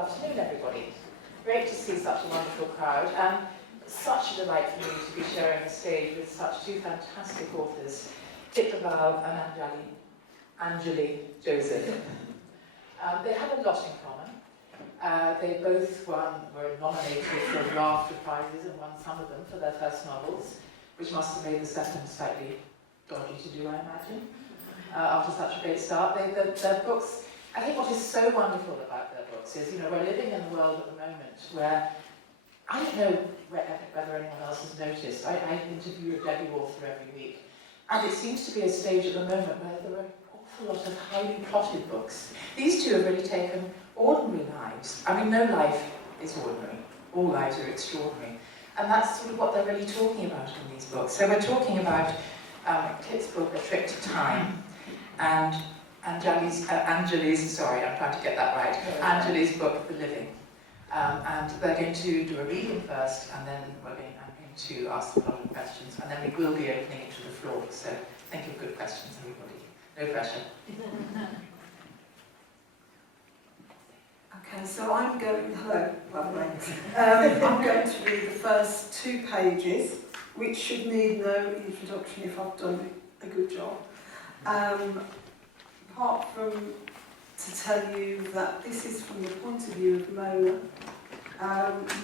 afternoon, everybody. Great to see such a wonderful crowd, and such a delight for me to be sharing the stage with such two fantastic authors, Waal and Anjali Joseph. They have a lot in common. They both were nominated for a raft of prizes and won some of them for their first novels, which must have made the second slightly dodgy to do, I imagine, after such a great start. Their books, I think what is so wonderful about their books is, we're living in a world at the moment where, I don't know whether anyone else has noticed, I interview a debut author every week, and it seems to be a stage at the moment where there are an awful lot of highly plotted books. These two have really taken ordinary lives. I mean, no life is ordinary. All lives are extraordinary. And that's sort of what they're really talking about in these books. So we're talking about Kit's book, A Trip to Time, and Anjali's, sorry, I'm trying to get that right, Anjali's book, The Living. And they're going to do a reading first, and then I'm going to ask a lot of questions, and then we will be opening it to the floor. So think of good questions, everybody. No pressure. Okay, so I'm going, hello, by the way. I'm going to read the first 2 pages, which should need no introduction if I've done a good job. Apart from to tell you that this is from the point of view of Mona.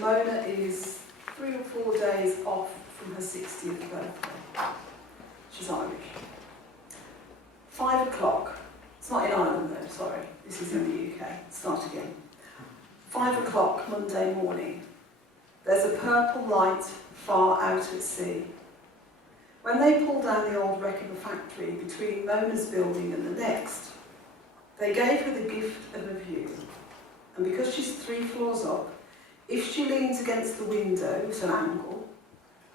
Mona is 3 or 4 days off from her 60th birthday. She's Irish. 5 o'clock. It's not in Ireland though, sorry. This is in the UK. Start again. 5 o'clock Monday morning. There's a purple light far out at sea. When they pulled down the old wreck of a factory between Mona's building and the next, they gave her the gift of a view. And because she's 3 floors up, if she leans against the window at an angle,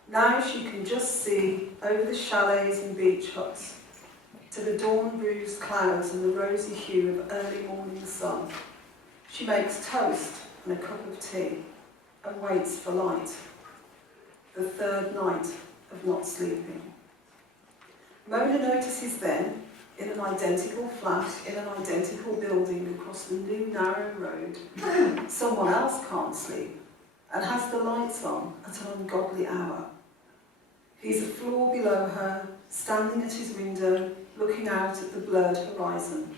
now she can just see over the chalets and beach huts to the dawn-bruised clouds and the rosy hue of early morning sun. She makes toast and a cup of tea and waits for light. The 3rd night of not sleeping. Mona notices then, in an identical flat, in an identical building across the new narrow road, someone else can't sleep and has the lights on at an ungodly hour. He's a floor below her, standing at his window, looking out at the blurred horizon.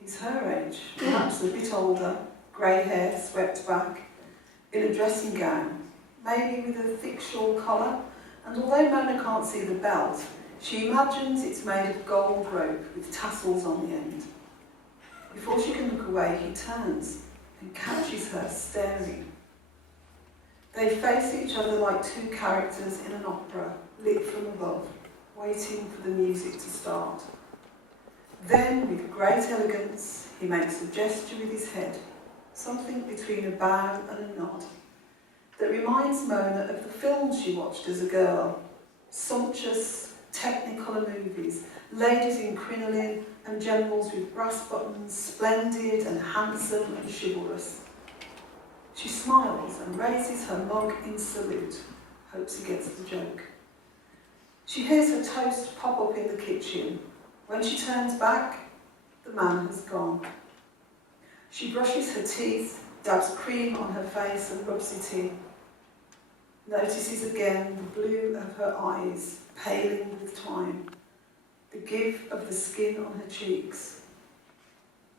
He's her age, perhaps a bit older, grey hair swept back, in a dressing gown, maybe with a thick shawl collar, and although Mona can't see the belt, she imagines it's made of gold rope with tassels on the end. Before she can look away, he turns and catches her staring. They face each other like 2 characters in an opera, lit from above, waiting for the music to start. Then, with great elegance, he makes a gesture with his head, something between a bow and a nod, that reminds Mona of the films she watched as a girl, sumptuous, technicolor movies, ladies in crinoline and generals with brass buttons, splendid and handsome and chivalrous. She smiles and raises her mug in salute, hopes he gets the joke. She hears her toast pop up in the kitchen. When she turns back, the man has gone. She brushes her teeth, dabs cream on her face and rubs it in. Notices again the blue of her eyes, paling with time, the give of the skin on her cheeks.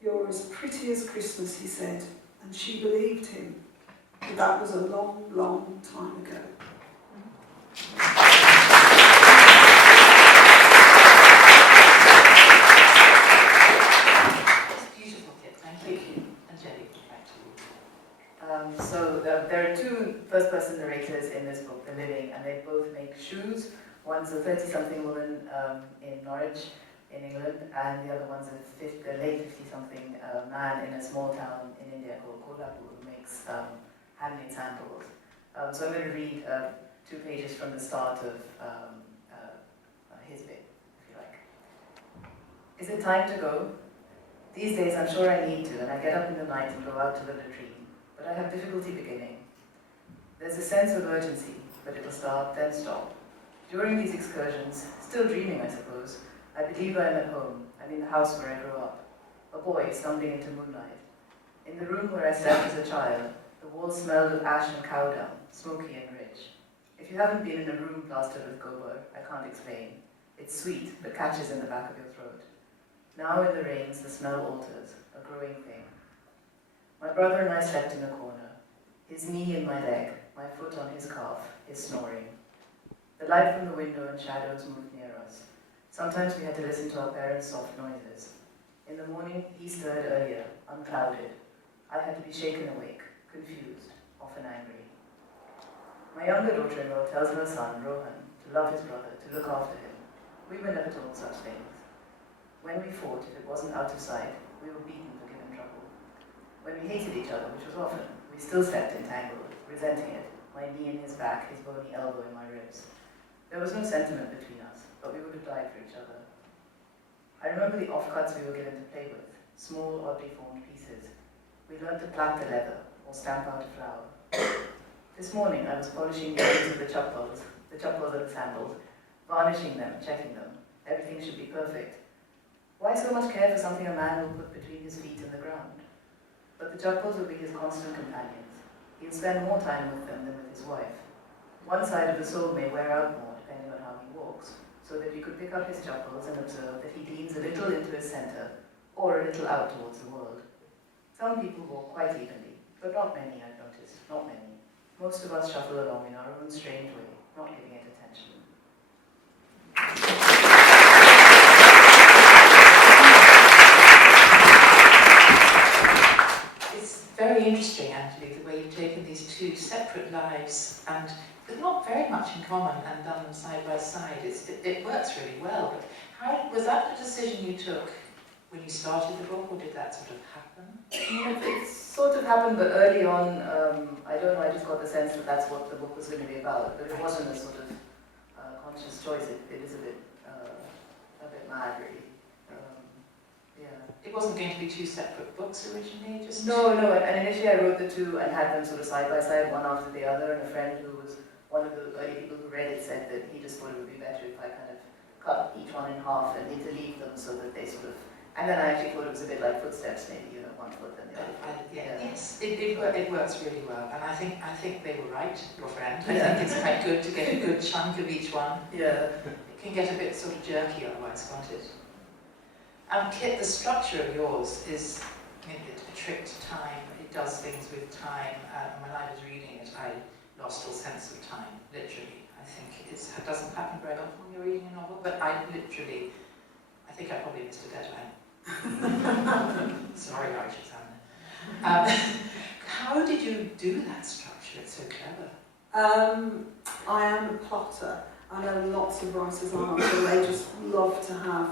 "You're as pretty as Christmas," he said, and she believed him, but that was a long, long time ago. So there are 2 first-person narrators in this book, The Living, and they both make shoes. One's a 30-something woman in Norwich, in England, and the other one's a late 50-something man in a small town in India called Kolhapur, who makes handmade sandals. So I'm going to read 2 pages from the start of his bit, if you like. Is it time to go? These days I'm sure I need to, and I get up in the night and go out to the latrine. But I have difficulty beginning. There's a sense of urgency, but it will start, then stop. During these excursions, still dreaming I suppose, I believe I am at home. I'm in the house where I grew up. A boy stumbling into moonlight. In the room where I slept as a child, the walls smelled of ash and cow dung, smoky and rich. If you haven't been in a room plastered with gobar, I can't explain. It's sweet, but catches in the back of your throat. Now in the rains, the smell alters, a growing thing. My brother and I slept in a corner, his knee in my leg, my foot on his calf, his snoring. The light from the window and shadows moved near us. Sometimes we had to listen to our parents' soft noises. In the morning, he stirred earlier, unclouded. I had to be shaken awake, confused, often angry. My younger daughter-in-law tells her son, Rohan, to love his brother, to look after him. We were never told such things. When we fought, if it wasn't out of sight, we were beaten for giving trouble. When we hated each other, which was often, we still slept entangled, resenting it, my knee in his back, his bony elbow in my ribs. There was no sentiment between us, but we would have died for each other. I remember the offcuts we were given to play with, small, oddly formed pieces. We learned to plait the leather, or stamp out a flower. This morning I was polishing the ends of the chappals and the sandals, varnishing them, checking them. Everything should be perfect. Why so much care for something a man will put between his feet and the ground? But the chappals will be his constant companions. He'll spend more time with them than with his wife. One side of the sole may wear out more, depending on how he walks, so that you could pick up his chappals and observe that he leans a little into his centre, or a little out towards the world. Some people walk quite evenly, but not many, I've noticed, not many. Most of us shuffle along in our own strange way, not giving it attention. It's very interesting, Anjali, the way you've taken these two separate lives and with not very much in common and done them side by side. It works really well. But how was that the decision you took when you started the book, or did that sort of happen? It sort of happened, but early on, I don't know, I just got the sense that that's what the book was going to be about, but it wasn't a sort of conscious choice. It is a bit mad, really. Yeah. It wasn't going to be two separate books originally, just No, and initially I wrote the two and had them sort of side by side, one after the other, and a friend who was one of the early people who read it said that he just thought it would be better if I kind of cut each one in half and interleave them so that they sort of, and then I actually thought it was a bit like footsteps, maybe, you know, one foot and the other foot. Yes, it works really well, and I think they were right, your friend. I think it's quite good to get a good chunk of each one. Yeah. It can get a bit sort of jerky otherwise, can't it? Kit, the structure of yours is a trick to time. It does things with time. When I was reading it, I lost all sense of time, literally. I think it doesn't happen very often when you're reading a novel, but I think I probably missed a deadline. Sorry, Irish examiner. How did you do that structure? It's so clever. I am a plotter. I know lots of writers are, and they just love to have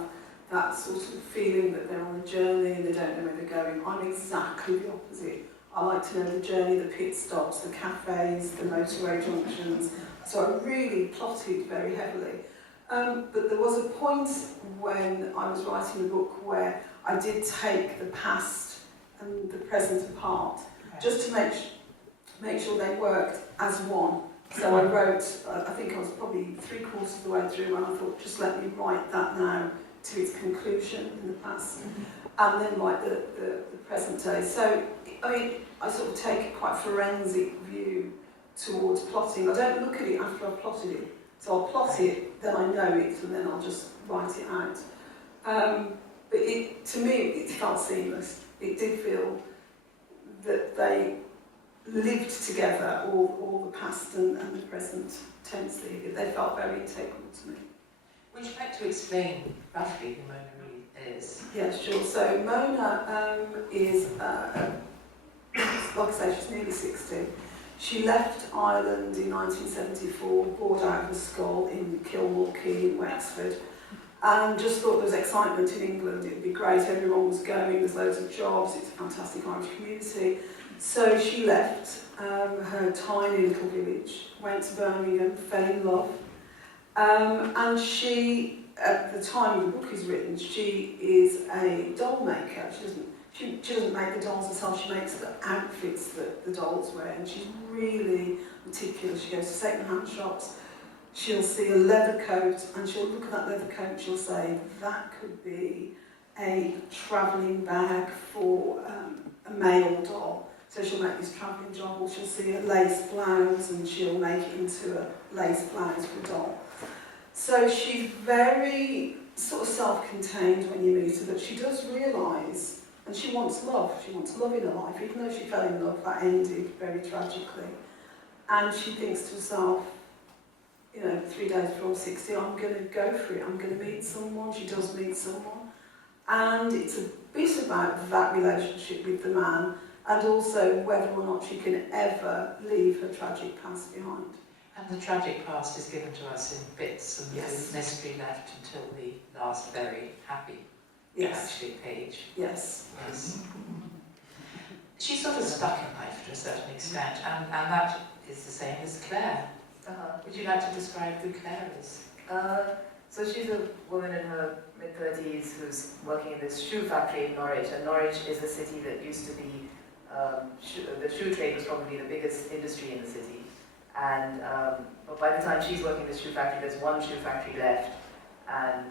that sort of feeling that they're on a journey and they don't know where they're going. I'm exactly the opposite. I like to know the journey, the pit stops, the cafes, the motorway junctions. So I really plotted very heavily. But there was a point when I was writing the book where I did take the past and the present apart, just to make sure they worked as one. So I wrote, I think I was probably 3/4 of the way through, and I thought, just let me write that now to its conclusion in the past, and then write the present day. So, I mean, I sort of take a quite forensic view towards plotting. I don't look at it after I've plotted it. So I'll plot it, then I know it, and then I'll just write it out. But to me, it felt seamless. It did feel that they lived together, all the past and the present tensely. They felt very integral to me. Would you like to explain roughly who Mona really is? Yeah, sure. So Mona is, like I say, she's nearly 60. She left Ireland in 1974, bored out of a skull in Kilmore Quay in Wexford, and just thought there was excitement in England. It would be great, everyone was going, there's loads of jobs, it's a fantastic Irish community. So she left her tiny little village, went to Birmingham, fell in love, and she, at the time the book is written, she is a doll maker. She doesn't make the dolls herself, she makes the outfits that the dolls wear, and she's really meticulous. She goes to second-hand shops, she'll see a leather coat, and she'll look at that leather coat and she'll say, that could be a travelling bag for a male doll. So she'll make this travelling doll, she'll see a lace blouse and she'll make it into a lace blouse for a doll. So she's very sort of self-contained when you meet her, but she does realise, and she wants love in her life, even though she fell in love, that ended very tragically. And she thinks to herself, you know, 3 days before 60, I'm going to go for it, I'm going to meet someone. She does meet someone. And it's a bit about that relationship with the man, and also whether or not she can ever leave her tragic past behind. And the tragic past is given to us in bits, and Yes. the mystery left until the last very happy actually page. Yes. Yes. She's sort of stuck in life to a certain extent, and that is the same as Claire. Would you like to describe who Claire is? So she's a woman in her mid-30s who's working in this shoe factory in Norwich, and Norwich is a city that used to be, the shoe trade was probably the biggest industry in the city. And but by the time she's working in this shoe factory, there's one shoe factory left, and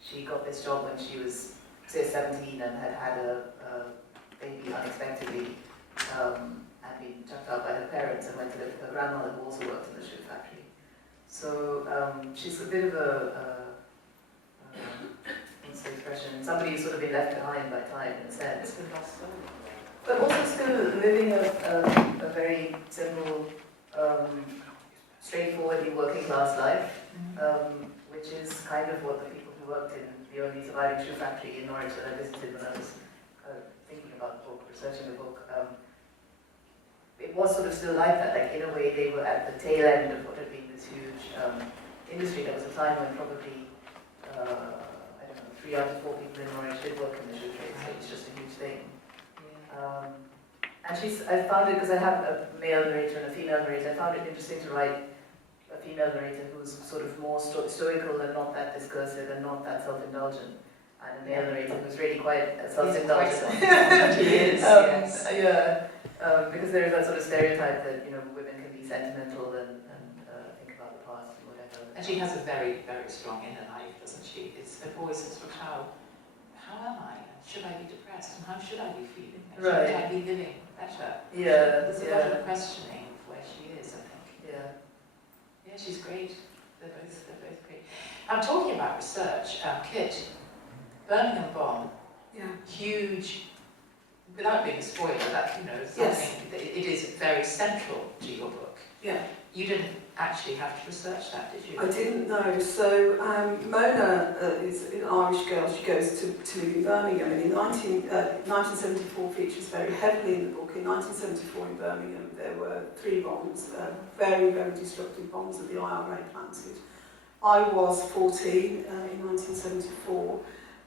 she got this job when she was, say, 17 and had a baby unexpectedly, and been chucked out by her parents and went to live with her grandmother, who also worked in the shoe factory. So she's a bit of what's the expression? Somebody who's sort of been left behind by time, in a sense. But also still living a very simple, straightforwardly working class life, which is kind of what the people who worked in the only surviving shoe factory in Norwich that I visited when I was thinking about the book, researching the book. It was sort of still like that, like in a way they were at the tail end of what had been this huge industry. There was a time when probably, I don't know, 3 out of 4 people in Norwich did work in the shoe trade, so it's just a huge thing. And I found it, because I have a male narrator and a female narrator, I found it interesting to write a female narrator who's sort of more stoical and not that discursive and not that self-indulgent, and a male narrator who's really quite self-indulgent. He is, yes. Yeah. Because there is that sort of stereotype that, you know, women can be sentimental and think about the past and whatever. And she has a very, very strong inner life, doesn't she? It's a voice of how am I? Should I be depressed? And how should I be feeling? Should I be living better? Yeah. There's a lot of questioning of where she is, I think. Yeah. Yeah, she's great. They're both great. I'm talking about research. Kit, Birmingham bomb. Yeah. Huge. Without being a spoiler, that, you know, something, it is very central to your book. Yeah. You didn't actually have to research that, did you? I didn't know. So Mona is an Irish girl. She goes to live in Birmingham, and in 1974 features very heavily in the book. In 1974 in Birmingham, there were 3 bombs, very, very destructive bombs that the IRA planted. I was 14 in 1974.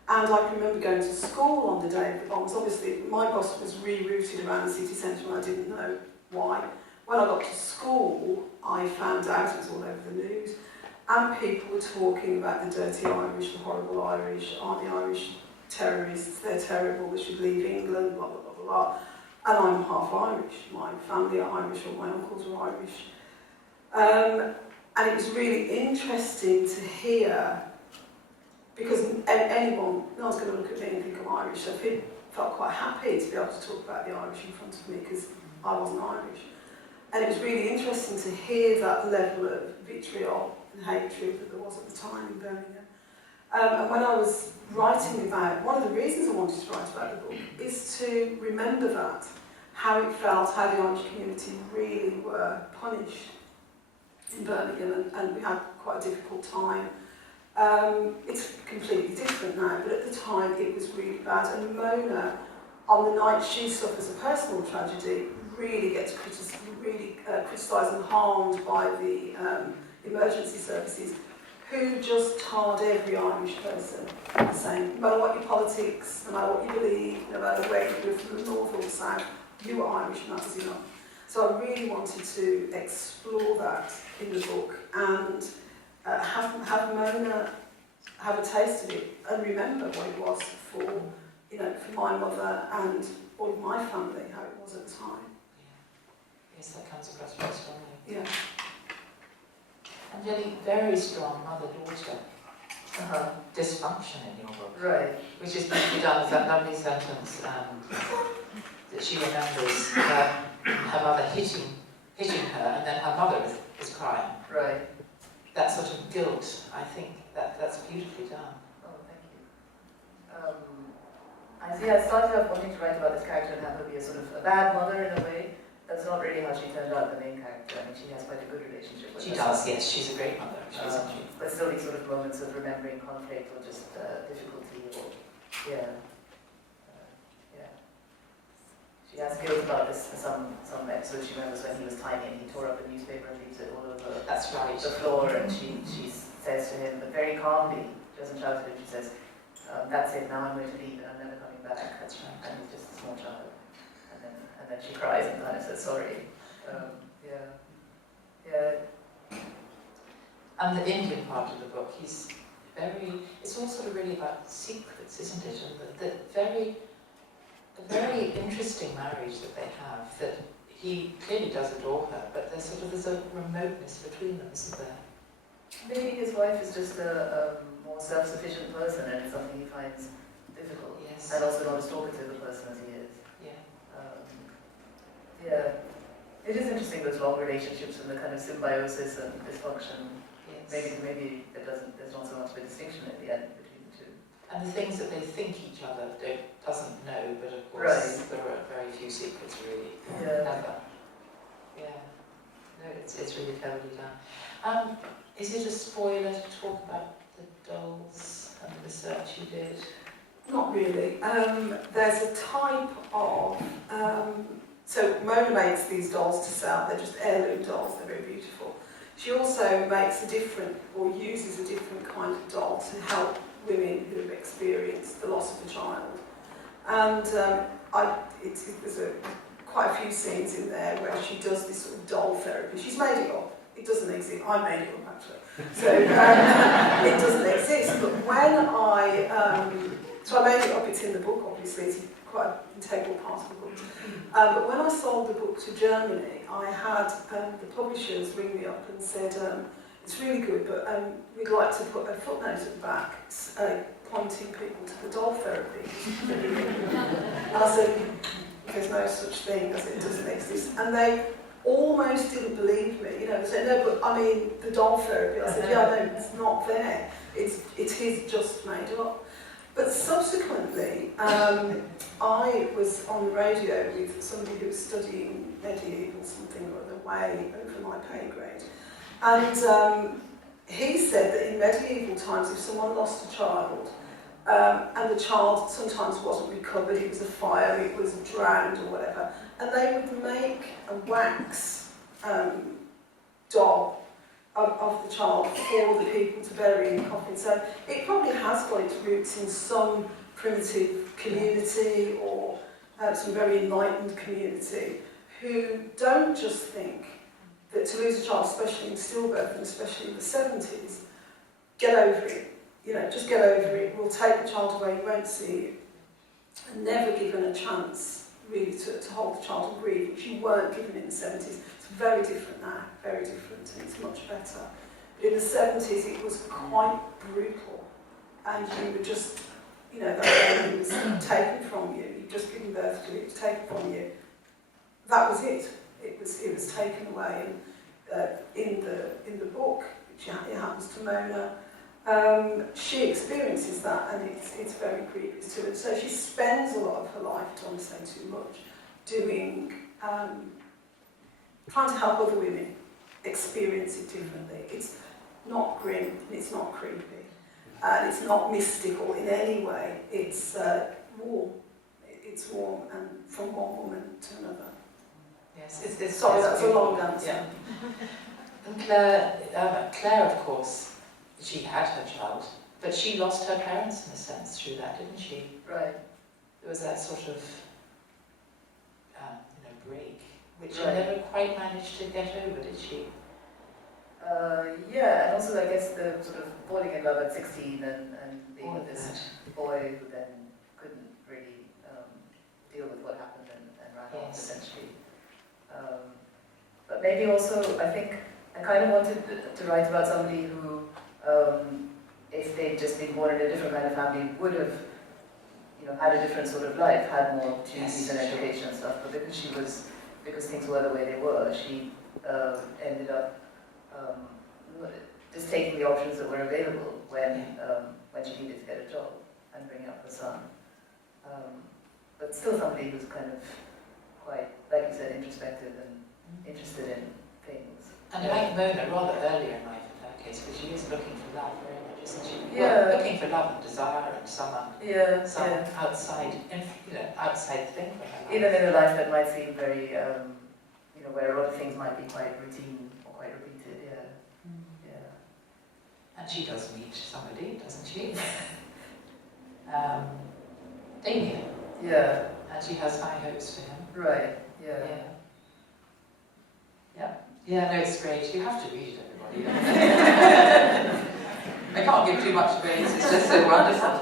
And I can remember going to school on the day of the bombs. Obviously, my bus was rerouted around the city centre and I didn't know why. When I got to school, I found out, it was all over the news, and people were talking about the dirty Irish, the horrible Irish, aren't the Irish terrorists, they're terrible, they should leave England, blah, blah, blah, blah, blah. And I'm half Irish. My family are Irish, or my uncles are Irish. And it was really interesting to hear, because no one's going to look at me and think I'm Irish, so I felt quite happy to be able to talk about the Irish in front of me, because I wasn't Irish. And it was really interesting to hear that level of vitriol and hatred that there was at the time in Birmingham. And when I was writing about, one of the reasons I wanted to write about the book is to remember that, how it felt, how the Irish community really were punished in Birmingham, and we had quite a difficult time. It's completely different now, but at the time it was really bad. And Mona, on the night she suffers a personal tragedy, really gets criticised and harmed by the emergency services, who just tarred every Irish person the same. No matter what your politics, no matter what you believe, no matter where you live, from the north or the south, you were Irish and that was enough. So I really wanted to explore that in the book and have Mona have a taste of it and remember what it was for, you know, for my mother and all of my family, how it was at the time. Yes, that comes across very strongly. Yeah. Anjali, very strong mother-daughter. dysfunction in your book, Right. which is beautifully done. There's that lovely sentence that she remembers her mother hitting her, and then her mother is crying. Right. That sort of guilt, I think that's beautifully done. Oh, thank you. I started off wanting to write about this character and have her be a sort of a bad mother in a way. That's not really how she turned out, the main character. I mean, she has quite a good relationship with She her does, son. yes, she's a great mother, isn't she? But still these sort of moments of remembering conflict or just difficulty or, yeah. Yeah. She has guilt about this, some episode she remembers when he was tiny and he tore up a newspaper and leaves it all over That's right. the floor, and she says to him, but very calmly, she doesn't shout at him, she says, that's it, now I'm going to leave and I'm never coming back. That's right. And he's just a small child. And then she cries and kind of says sorry. Yeah. And the Indian part of the book, it's all sort of really about secrets, isn't it? And a very interesting marriage that they have, that he clearly does adore her, but there's a remoteness between them, isn't there? Maybe his wife is just a more self-sufficient person and it's something he finds difficult. Yes. And also not as talkative a person as he is. Yeah. Yeah. It is interesting, those long relationships and the kind of symbiosis and dysfunction. Yes. Maybe there's not so much of a distinction at the end between the two. And the things that they think each other doesn't know, but of course Right. there are very few secrets really. Yeah. Ever. Yeah. No, it's really cleverly done. Is it a spoiler to talk about the dolls and the research you did? Not really. There's a type of... so Mona makes these dolls to sell. They're just heirloom dolls. They're very beautiful. She also makes uses a different kind of doll to help women who have experienced the loss of a child. And there's quite a few scenes in there where she does this sort of doll therapy. She's made it up. It doesn't exist. I made it up, actually. So it doesn't exist. But when so I made it up, it's in the book, obviously. It's quite an integral part of the book. But when I sold the book to Germany, I had the publishers ring me up and said, it's really good, but we'd like to put a footnote at the back pointing people to the doll therapy. And I said, there's no such thing as it doesn't exist. And they almost didn't believe me. You know, they said, no, but I mean, the doll therapy. I said, yeah, no, it's not there. It is just made up. But subsequently, I was on the radio with somebody who was studying medieval something or other, way over my pay grade. And he said that in medieval times, if someone lost a child, and the child sometimes wasn't recovered, it was a fire, it was drowned or whatever, and they would make a wax doll of the child for the people to bury in the coffin. So it probably has got its roots in some primitive community or some very enlightened community who don't just think that to lose a child, especially in stillbirth and especially in the 70s, get over it. You know, just get over it. We'll take the child away, you won't see it. And never given a chance, really, to hold the child and grieve, which you weren't given in the 70s. It's very different now, very different, and it's much better. But in the 70s, it was quite brutal. And you were just, you know, that baby was taken from you. You'd just given birth to it, it was taken from you. That was it. It was taken away. And in the book, which it happens to Mona, she experiences that, and it's very creepy to her. So she spends a lot of her life, I don't want to say too much, doing, trying to help other women experience it differently. It's not grim, and it's not creepy, and it's not mystical in any way. It's warm. It's warm, and from one woman to another. Yes, Sorry, it's that's a long answer. Yeah. And Claire, of course, she had her child, but she lost her parents in a sense through that, didn't she? Right. There was that sort of, break, which Right. she never quite managed to get over, did she? Yeah, and also I guess the sort of falling in love at 16 and being All with of this that. boy who then couldn't really deal with what happened and ran off Yes. essentially. But maybe also, I think I kind of wanted to write about somebody who, if they'd just been born in a different kind of family, would have, had a different sort of life, had more opportunities and education and stuff. But because things were the way they were, she ended up just taking the options that were available when she needed to get a job and bring up her son. But still somebody who's kind of quite, like you said, introspective and interested in things. And like Mona, rather earlier in life in her case, because she is looking for love very much, isn't she? Yeah. Well, looking for love and desire and some outside, outside thing for her life. Even in a life that might seem very, where a lot of things might be quite routine or quite repeated, And she does meet somebody, doesn't she? Damien. Yeah. And she has high hopes for him. Right, yeah. Yeah, no, it's great. You have to read it, everybody. I can't give too much praise, it's just so wonderful.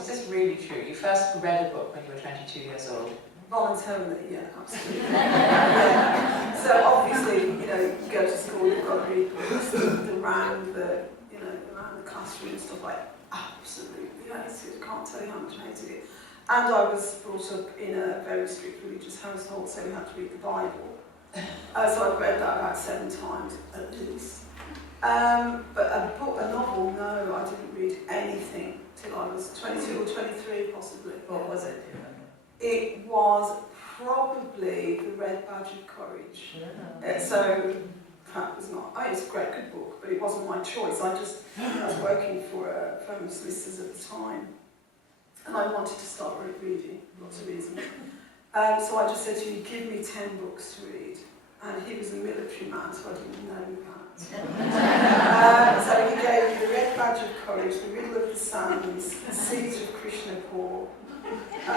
Is this really true? You first read a book when you were 22 years old. Voluntarily, yeah, absolutely. Yeah. So obviously, you go to school, you've got to read books around the classroom and stuff like that. Absolutely hated. Can't tell you how much I hated it. And I was brought up in a very strict religious household, so we had to read the Bible. So I've read that about 7 times at least. But a novel, no, I didn't read anything till I was 22 or 23 possibly. What was it, do you remember? It was probably The Red Badge of Courage. Yeah. So that was not, it was a great good book, but it wasn't my choice. I was working for firm of solicitors at the time, and I wanted to start reading, lots of reasons. So I just said to him, give me 10 books to read. And he was a military man, so I didn't know that. So he gave me The Red Badge of Courage, The Riddle of the Sands, The Seeds of Krishnapur, the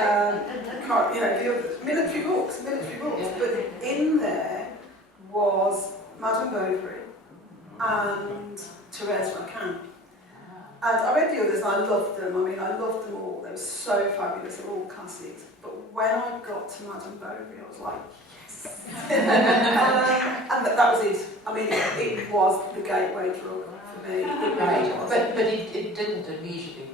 other military books. But in there was Madame Bovary and Thérèse Raquin. And I read the others and I loved them. I loved them all. They were so fabulous. They were all classics. But when I got to Madame Bovary, I was like, yes. And that was it. It was the gateway drug for me. Right. But it didn't immediately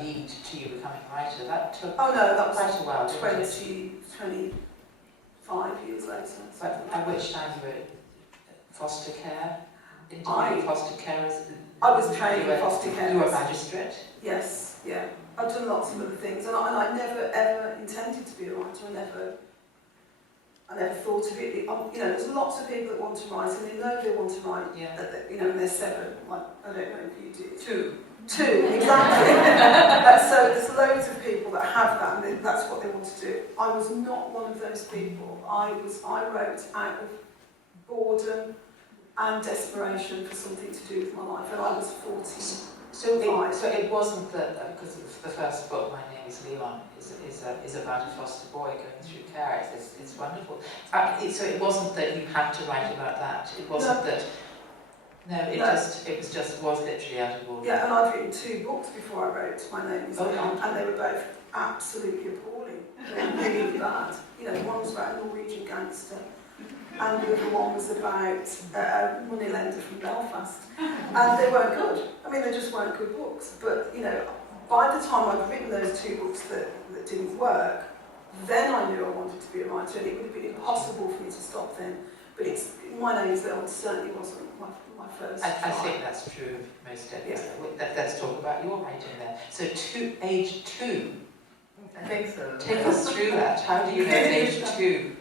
lead to you becoming a writer. That took that was quite a while, 25 years later. But at which time you were foster care? Interviewing foster carers? I was trained in foster care. You were a magistrate? Yes, yeah. I've done lots of other things, and I never ever intended to be a writer. I never thought of it. There's lots of people that want to write, and they know they want to write. Yeah. And they're 7. Like, I don't know if you do. 2. 2, exactly. So there's loads of people that have that, and that's what they want to do. I was not one of those people. I wrote out of boredom and desperation for something to do with my life, and I was 14. So it wasn't that, because the first book, My Name is Leon, is about a foster boy going through care. It's wonderful. So it wasn't that you had to write about that. It wasn't that. No, it was literally out of order. Yeah, and I've written 2 books before I wrote My Name is Leon, and they were both absolutely appalling. They were really bad. One was about a Norwegian gangster, and the other one was about a moneylender from Belfast. And they weren't good. They just weren't good books. But, by the time I'd written those 2 books that didn't work, then I knew I wanted to be a writer, and it would have been impossible for me to stop then. But My Name is Leon certainly wasn't my first I think that's true of most of us. Let's talk about your writing then. So age 2. I think so. Take us through that. How do you know age 2?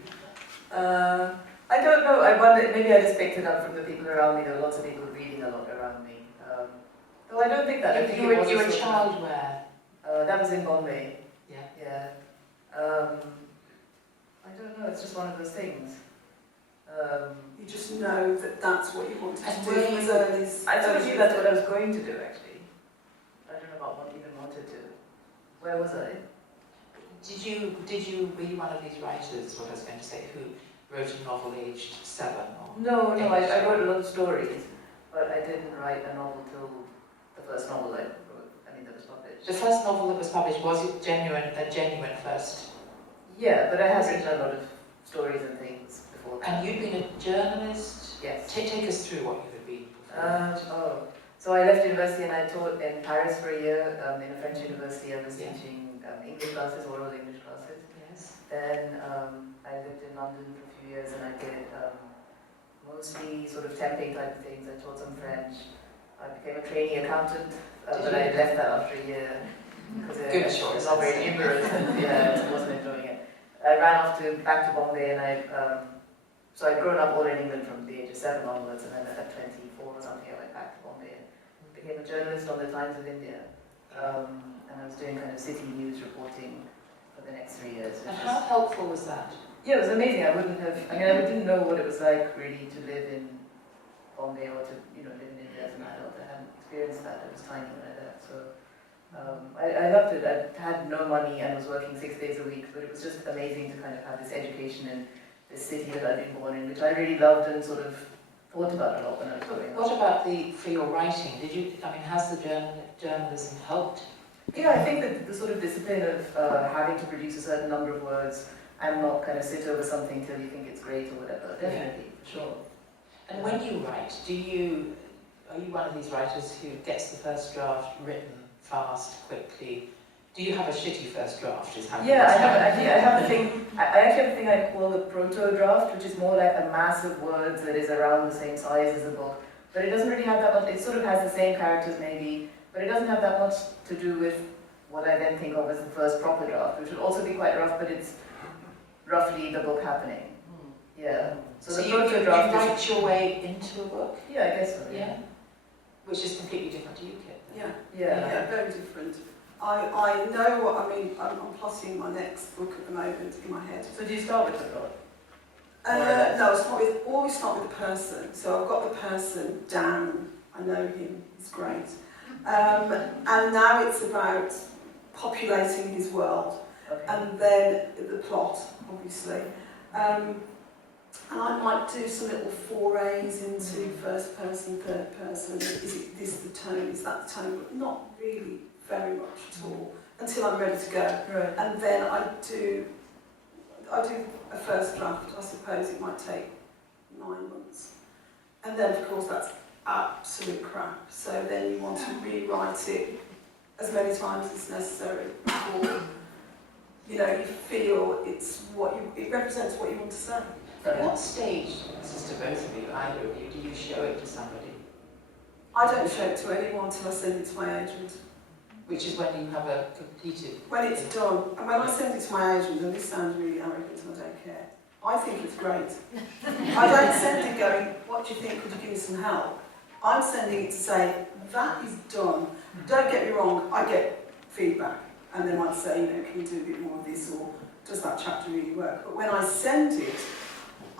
I don't know. I wonder, maybe I just picked it up from the people around me. There were lots of people reading a lot around me. Though I don't think that. I think You were a child where? That was in Bombay. Yeah. I don't know. It's just one of those things. You just know that that's what you wanted to do. I told you that's what I was going to do, actually. I don't know about what even wanted to. Where was I? Were you one of these writers, what I was going to say, who wrote a novel aged 7? Or No, I wrote a lot of stories, but I didn't write a novel till the first novel I wrote, that was published. The first novel that was published, was it a genuine first? Yeah, but I have written a lot of stories and things before that. And you've been a journalist? Yes. Take us through what you have been before. So I left university and I taught in Paris for a year, in a French university. I was teaching English classes, oral English classes. Yes. Then I lived in London for a few years and I did mostly sort of temping type of things. I taught some French. I became a trainee accountant, but I left that after a year because it was not very numerous and I wasn't enjoying it. I ran off back to Bombay and so I'd grown up all in England from the age of 7 onwards, and then at 24 or something I went back to Bombay and became a journalist on the Times of India. And I was doing kind of city news reporting for the next 3 years. And how helpful was that? Yeah, it was amazing. I didn't know what it was like really to live in Bombay or to live in India as an adult. I hadn't experienced that. I was tiny when I left, so I loved it. I had no money and was working 6 days a week, but it was just amazing to kind of have this education in this city that I'd been born in, which I really loved and sort of thought about a lot when I was growing up. What about for your writing? Has the journalism helped? Yeah, I think that the sort of discipline of having to produce a certain number of words and not kind of sit over something till you think it's great or whatever, definitely, for sure. And when you write, are you one of these writers who gets the first draft written fast, quickly? Do you have a shitty first draft? Yeah, I have a thing. I actually have a thing I call the proto draft, which is more like a mass of words that is around the same size as a book. But it doesn't really have that much. It sort of has the same characters maybe, but it doesn't have that much to do with what I then think of as the first proper draft, which would also be quite rough, but it's roughly the book happening. Yeah. So the proto draft you write your way into a book? Yeah, I guess so. Yeah. Which is completely different to UKIP. Yeah, very different. I know what I mean. I'm plotting my next book at the moment in my head. So do you start with the plot? No, always start with the person. So I've got the person, Dan. I know him. He's great. And now it's about populating his world, and then the plot, obviously. And I might do some little forays into first person, third person. Is it this the tone? Is that the tone? But not really very much at all until I'm ready to go. Right. And then I do a first draft. I suppose it might take 9 months. And then, of course, that's absolute crap. So then you want to rewrite it as many times as necessary before you feel it represents what you want to say. At what stage, this is to both of you, either of you, do you show it to somebody? I don't show it to anyone until I send it to my agent. Which is when you have a completed... When it's done. And when I send it to my agent, and this sounds really arrogant and I don't care, I think it's great. I don't send it going, what do you think, could you give me some help? I'm sending it to say, that is done. Don't get me wrong, I get feedback. And they might say, can you do a bit more of this, or does that chapter really work? But when I send it,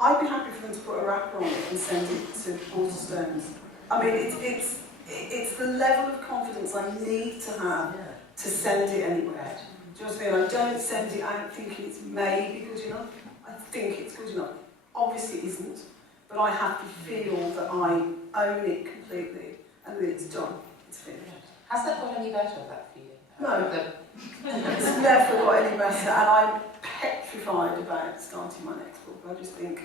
I'd be happy for them to put a wrapper on it and send it to Waterstones. I mean, it's the level of confidence I need to have to send it anywhere. Do you know what I mean? I don't send it out thinking it's maybe good enough. I think it's good enough. Obviously it isn't, but I have to feel that I own it completely and that it's done. It's finished. Has that got any better, that feeling? No. It's never got any better, and I'm petrified about starting my next book. I just think,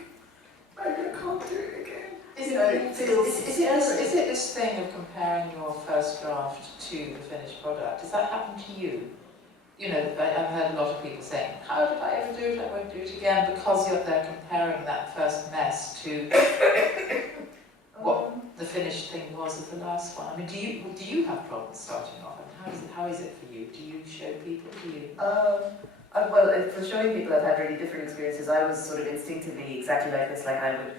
maybe I can't do it again. Is it this thing of comparing your first draft to the finished product? Does that happen to you? I've heard a lot of people saying, how did I ever do it? I won't do it again, because they're comparing that first mess to what the finished thing was of the last one. I mean, do you have problems starting off? I mean, how is it for you? Do you show people? Well, for showing people, I've had really different experiences. I was sort of instinctively exactly like this, like I would,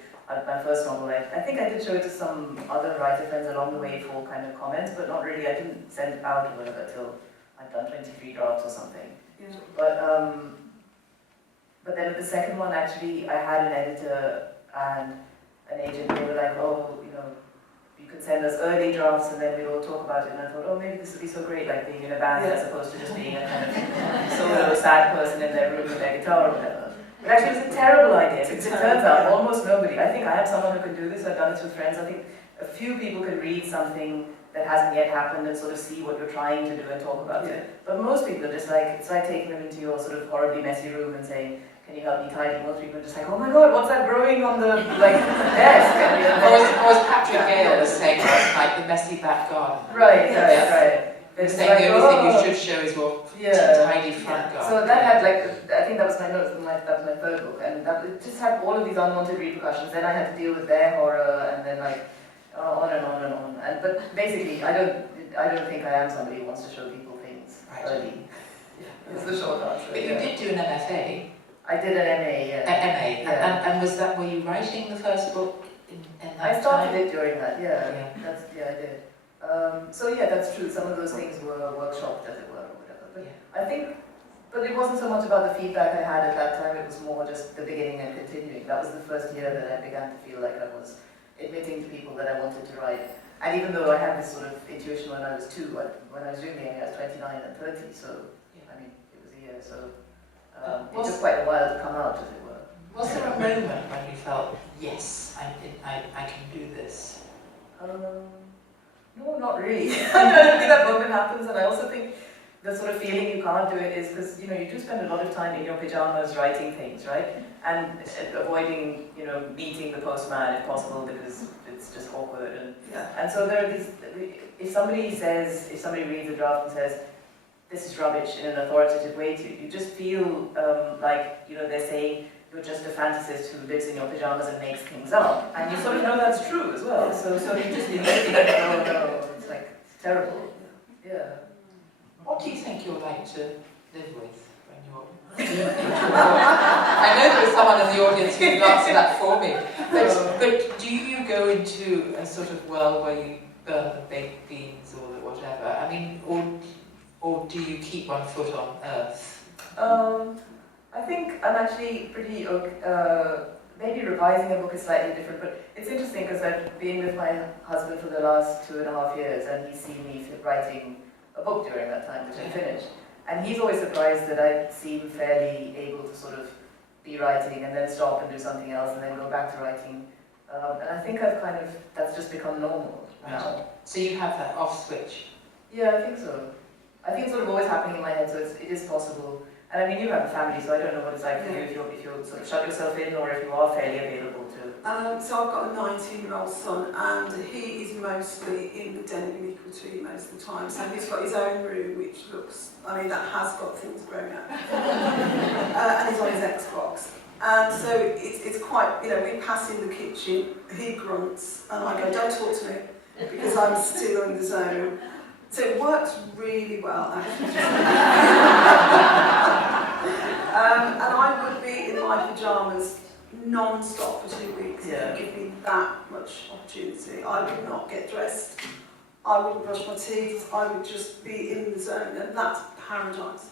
my first novel, I think I did show it to some other writer friends along the way for kind of comments, but not really, I didn't send it out or whatever till I'd done 23 drafts or something. Yeah. But then with the second one, actually, I had an editor and an agent. They were like, you could send us early drafts and then we'd all talk about it. And I thought, maybe this would be so great, like being in a band as opposed to just being a kind of solo sad person in their room with their guitar or whatever. But actually, it was a terrible idea because it turns out almost nobody. I think I have someone who can do this. I've done this with friends. I think a few people can read something that hasn't yet happened and sort of see what you're trying to do and talk about it. But most people are just like, it's like taking them into your sort of horribly messy room and saying, can you help me tidy? Most people are just like, oh my god, what's that growing on the desk? And, Or as Patrick Gale was saying last night, the messy back garden. Right. He's It's saying like, the only thing you oh. should show is your Yeah. tidy front garden. So that had I think that was my notes, that was my third book, and it just had all of these unwanted repercussions. Then I had to deal with their horror, and then on and on and on. But basically, I don't think I am somebody who wants to show people things early. Yeah. It's the short answer. But you did do an MFA. I did an MA, yeah. An MA, Yeah. and was that, were you writing the first book in that I started time? it during that, yeah. I did. So yeah, that's true. Some of those things were workshopped, as it were, or whatever. But I think, but it wasn't so much about the feedback I had at that time. It was more just the beginning and continuing. That was the first year that I began to feel like I was admitting to people that I wanted to write. And even though I had this sort of intuition when I was 2, when I was doing the MA, I was 29 and 30. So I mean, it was a year. So it took quite a while to come out, as it were. Was there a moment when you felt, yes, I can do this? No, not really. I don't think that moment happens, and I also think the sort of feeling you can't do it is because, you do spend a lot of time in your pajamas writing things, right? And avoiding, meeting the postman if possible because it's just awkward. And so there are these, if somebody reads a draft and says, this is rubbish in an authoritative way to you, you just feel like, they're saying, you're just a fantasist who lives in your pajamas and makes things up. And you sort of know that's true as well. So you just immediately go, no, it's like terrible. Yeah. What do you think you're like to live with when you're... I know there's someone in the audience who would answer that for me. But do you go into a sort of world where you burn the baked beans or the whatever? I mean, or do you keep one foot on earth? I think I'm actually pretty, maybe revising a book is slightly different, but it's interesting because I've been with my husband for the last 2.5 years and he's seen me writing a book during that time, which I finished. And he's always surprised that I seem fairly able to sort of be writing and then stop and do something else and then go back to writing. And I think that's just become normal now. So you have that off switch? Yeah, I think so. I think it's sort of always happening in my head, so it is possible. And I mean, you have a family, so I don't know what it's like for you if you sort of shut yourself in or if you are fairly available to... So I've got a 19-year-old son and he is mostly in the den of iniquity most of the time. So he's got his own room which looks, that has got things growing up. And he's on his Xbox. And so it's quite, we pass in the kitchen, he grunts and I go, don't talk to me because I'm still in the zone. So it works really well, actually. And I would be in my pyjamas non-stop for 2 weeks. It would give me that much opportunity. I would not get dressed. I wouldn't brush my teeth. I would just be in the zone, and that's paradise.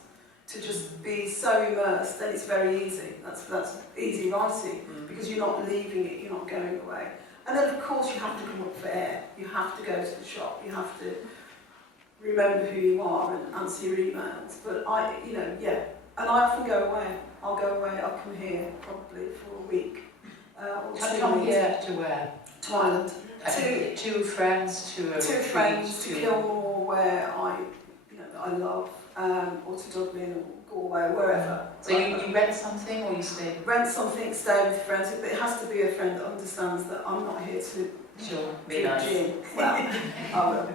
To just be so immersed, then it's very easy. That's easy writing because you're not leaving it. You're not going away. And then of course you have to come up for air. You have to go to the shop. You have to remember who you are and answer your emails. But and I often go away. I'll go away, I'll come here probably for a week. Or 2 Come weeks. here to where? To Ireland. Two friends, to a Two retreat, friends to Kilmore where I love, or to Dublin or Galway, wherever. So you rent something or you stay? Rent something, stay with friends. But it has to be a friend that understands that I'm not here to Be nice. gin. Well, I will.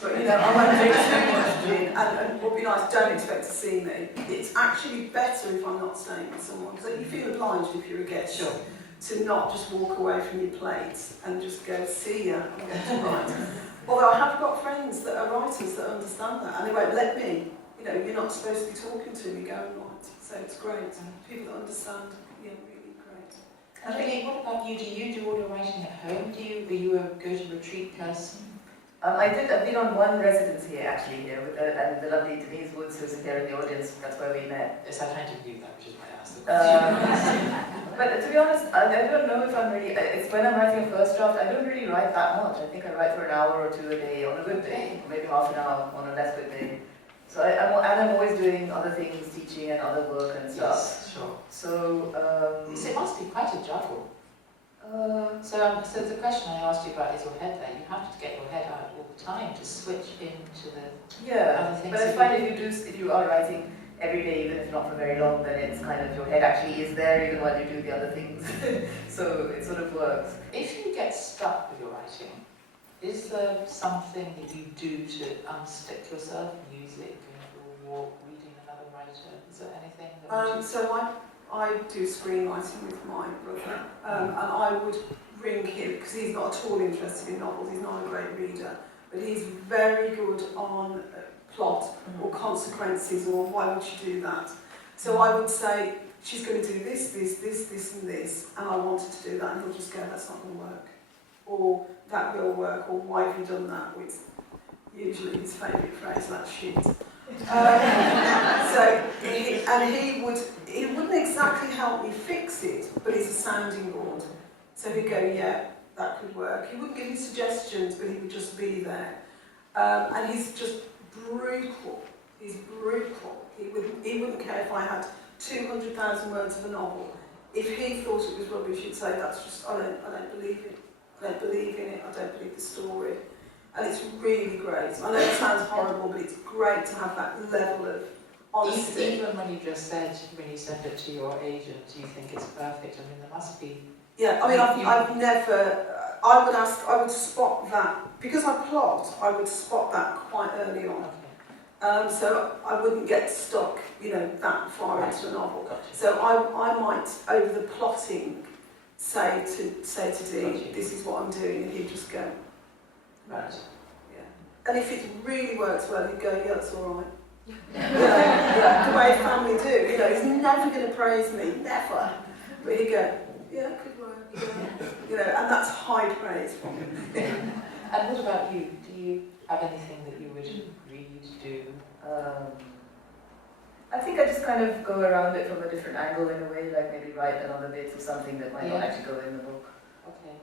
But I won't drink too much gin, and it would be nice, don't expect to see me. It's actually better if I'm not staying with someone, because you feel obliged if you're a guest to not just walk away from your plate and just go, see ya, I'm going to write. Although I have got friends that are writers that understand that, and they won't let me. You're not supposed to be talking to me, go and write. So it's great. People that understand, really great. Anjali, what about you? Do you do all your writing at home? Are you a go-to-retreat person? I've been on one residence here, actually, with the lovely Denise Woods, who's here in the audience. That's where we met. Yes, I kind of knew that, which is why I asked the question. But to be honest, I don't know if I'm really... It's when I'm writing a first draft, I don't really write that much. I think I write for an hour or two a day on a good day, maybe half an hour on a less good day. So I'm always doing other things, teaching and other work and stuff. Yes, sure. So it must be quite a juggle. So the question I asked you about is your head there. You have to get your head out all the time to switch into the other things. But I find if you are writing every day, even if not for very long, then it's kind of your head actually is there even while you do the other things. So it sort of works. If you get stuck with your writing, is there something that you do to unstick yourself? Music or reading another writer? Is there anything that So I do screenwriting with my brother, and I would ring him, because he's not at all interested in novels, he's not a great reader, but he's very good on plot or consequences or why would you do that. So I would say, she's going to do this, this, this, this and this, and I wanted to do that, and he'll just go, that's not going to work. Or that will work, or why have you done that, which usually his favourite phrase, that's shit. He wouldn't exactly help me fix it, but he's a sounding board. So he'd go, yeah, that could work. He wouldn't give me suggestions, but he would just be there. And he's just brutal. He's brutal. He wouldn't care if I had 200,000 words of a novel. If he thought it was rubbish, he'd say, that's just, I don't believe it. I don't believe in it. I don't believe the story. And it's really great. I know it sounds horrible, but it's great to have that level of honesty. Even when you just said, when you send it to your agent, you think it's perfect. I mean, there must be... Yeah, I mean, I've never... I would spot that. Because I plot, I would spot that quite early on. Okay. So I wouldn't get stuck, that far into a novel. Gotcha. So I might, over the plotting, say to Dean, Gotcha. this is what I'm doing, and he'd just go, Right. yeah. And if it really works well, he'd go, yeah, that's all right. Yeah, the way family do. He's never going to praise me, never. But he'd go, yeah, it could work. Yeah. And that's high praise from him. And what about you? Do you have anything that you would read, do? I think I just kind of go around it from a different angle in a way, like maybe write another bit of something that might not actually go in the book. Okay.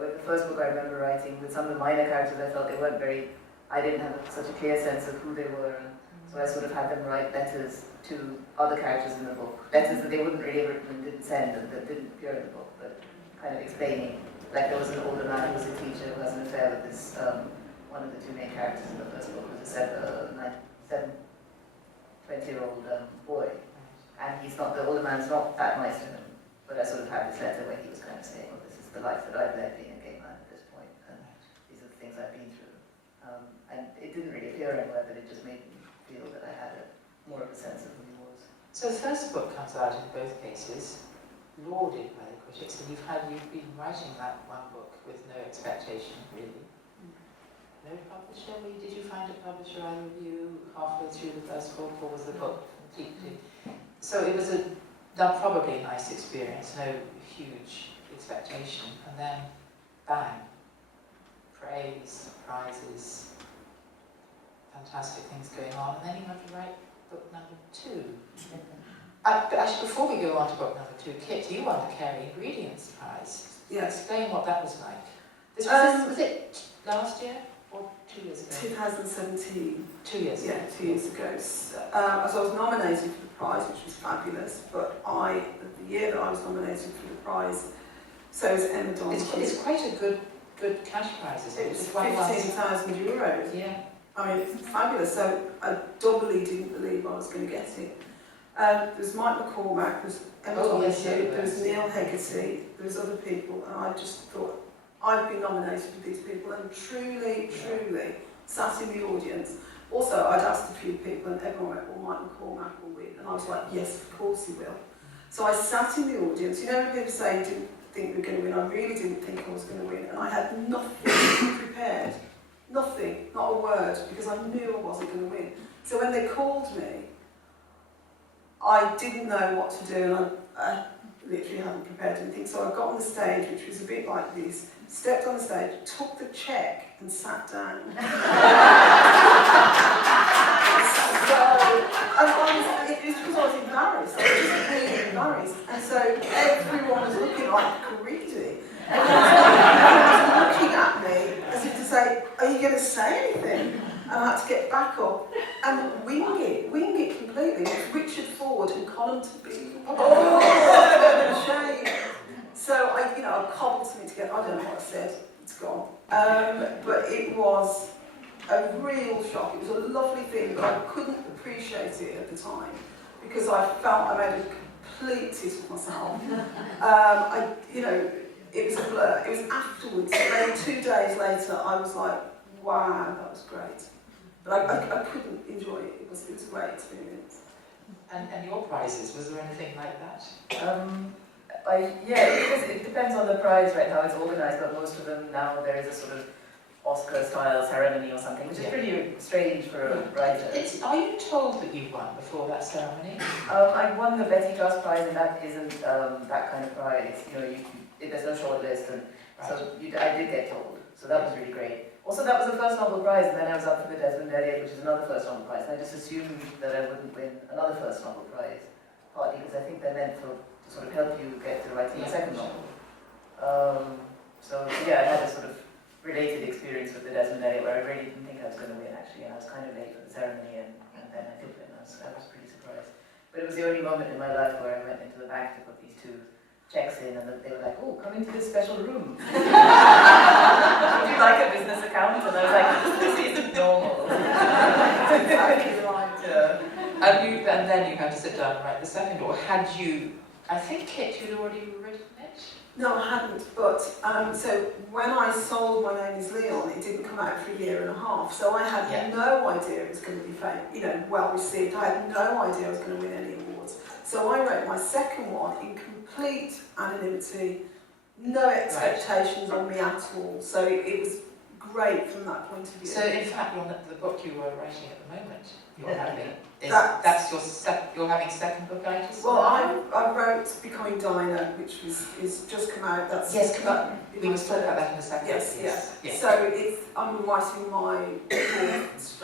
With the first book I remember writing, with some of the minor characters, I felt they weren't I didn't have such a clear sense of who they were, and so I sort of had them write letters to other characters in the book. Letters that they wouldn't really have written and didn't send, and that didn't appear in the book, but kind of explaining. Like there was an older man who was a teacher who has an affair with this, one of the two main characters in the first book was a 20-year-old boy, and the older man's not that nice to him, but I sort of had this letter where he was kind of saying, well, this is the life that I've led being a gay man at this point, and these are the things I've been through. And it didn't really appear anywhere, but it just made me feel that I had more of a sense of who he was. So the first book comes out in both cases, lauded by the critics, and you've been writing that one book with no expectation, really. No publisher? Did you find a publisher either of you halfway through the first book, or was the book completely... So it was probably a nice experience, no huge expectation, and then bang, praise, prizes, fantastic things going on, and then you have to write book number 2. But actually, before we go on to book number 2, Kit, you won the Carey Ingredients Prize. Yes. Explain what that was like. Was it last year or 2 years ago? 2017. 2 years ago. Yeah, 2 years ago. So I was nominated for the prize, which was fabulous, but the year that I was nominated for the prize, so was Emma Donaldson. It's quite a good cash prize, isn't it? It was €15,000. Yeah. I mean, it's fabulous. So I doubly didn't believe I was going to get it. There was Mike McCormack, there was Emma Donaldson, there was Neil Hegarty, there was other people, and I just thought, I've been nominated with these people, and truly sat in the audience. Also, I'd asked a few people, and everyone went, well, Mike McCormack will win. And I was like, yes, of course he will. So I sat in the audience. When people say you didn't think we were going to win, I really didn't think I was going to win. And I had nothing prepared. Nothing, not a word, because I knew I wasn't going to win. So when they called me, I didn't know what to do, and I literally hadn't prepared anything. So I got on the stage, which was a bit like this, stepped on the stage, took the cheque and sat down. It was because I was embarrassed. I was just really embarrassed. And so everyone was looking like greedy. Everyone was looking at me as if to say, are you going to say anything? And I had to get back up and wing it completely. It was Richard Ford and Colin to be. Oh, shame. So I cobbled something together. I don't know what I said. It's gone. But it was a real shock. It was a lovely thing, but I couldn't appreciate it at the time because I felt I made a complete tit of myself. It was a blur. It was afterwards, maybe 2 days later, I was like, wow, that was great. But I couldn't enjoy it. It was a great experience. And your prizes, was there anything like that? It depends on the prize, right, how it's organised, but most of them now there is a sort of Oscar-style ceremony or something, which is pretty strange for a writer. Are you told that you've won before that ceremony? I won the Betty Trust Prize, and that isn't that kind of prize. There's no short list, and so I did get told. So that was really great. Also, that was the first novel prize, and then I was up for the Desmond Elliot, which is another first novel prize. And I just assumed that I wouldn't win another first novel prize, partly because I think they're meant to sort of help you get to writing a second novel. I had a sort of related experience with the Desmond Elliot where I really didn't think I was going to win, actually, and I was kind of late for the ceremony, and then I did win. I was pretty surprised. But it was the only moment in my life where I went into the bank to put these 2 checks in, and they were like, "Oh, come into this special room. Would you like a business account?" And I was like, "This isn't normal." Exactly right. And then you had to sit down and write the second, or had you? I think, Kit, you'd already written it. No, I hadn't, but so when I sold My Name is Leon, it didn't come out for 1.5 years, so I had no idea it was going to be well received. I had no idea I was going to win any awards. So I wrote my second one in complete anonymity, no expectations on me at all, so it was great from that point of view. So in fact, the book you were writing at the moment, you're having second book itis? Well, I wrote Becoming Dinah, which is just come out. That's we must talk about that in a second. Yes. So I'm writing my fifth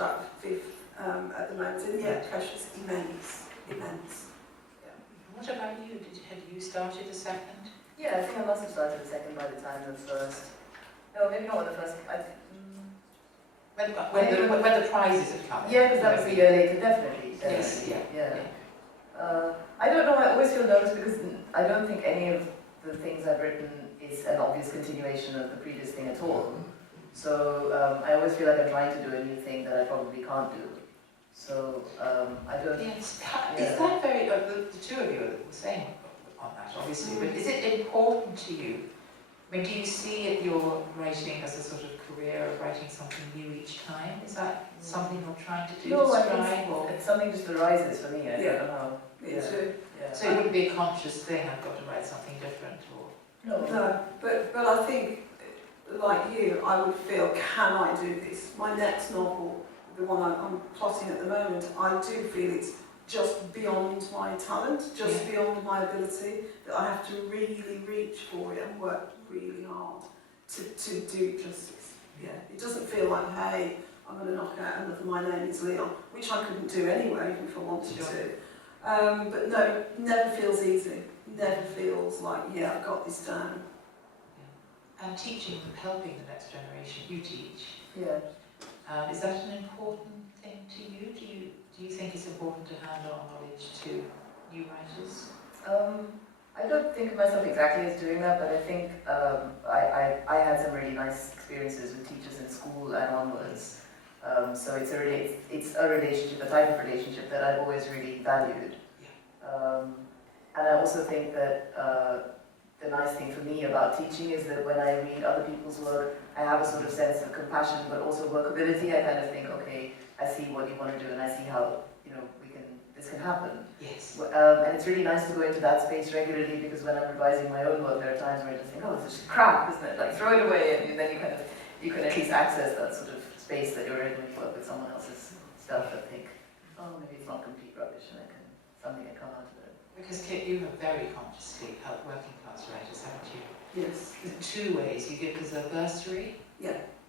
at the moment, and pressure's immense. What about you? Had you started a second? Yeah, I think I must have started the second by the time the first. No, maybe not the first. When the prizes had come. Yeah, because that was a year later, definitely. Yes, yeah. I don't know, I always feel nervous because I don't think any of the things I've written is an obvious continuation of the previous thing at all. So I always feel like I'm trying to do a new thing that I probably can't do. So I don't... Yes. Is that very... the 2 of you are the same on that, obviously, but is it important to you? I mean, do you see your writing as a sort of career of writing something new each time? Is that something you're trying to do? No, to strive, or it's something just arises for me. I don't know how. So it wouldn't be a conscious thing, I've got to write something different, or... No, but I think, like you, I would feel, can I do this? My next novel, the one I'm plotting at the moment, I do feel it's just beyond my talent, beyond my ability, that I have to really reach for it and work really hard to do justice. Yeah, it doesn't feel like, hey, I'm going to knock out another My Name is Leon, which I couldn't do anyway, even if I wanted to. But no, never feels easy. Never feels like, I've got this down. Yeah. And teaching, helping the next generation, you teach. Yeah. Is that an important thing to you? Do you think it's important to hand on knowledge to new writers? I don't think of myself exactly as doing that, but I think I had some really nice experiences with teachers in school and onwards. So it's a relationship, a type of relationship that I've always really valued. And I also think that the nice thing for me about teaching is that when I read other people's work, I have a sort of sense of compassion, but also workability. I kind of think, okay, I see what you want to do, and I see how this can happen. Yes. And it's really nice to go into that space regularly, because when I'm revising my own work, there are times where I just think, oh, this is crap, isn't it? Like, throw it away, and then you can at least access that sort of space that you're in when you work with someone else's stuff and think, oh, maybe it's not complete rubbish, and something can come out of it. Because Kit, you have very consciously helped working class writers, haven't you? Yes. In 2 ways. You give us a bursary.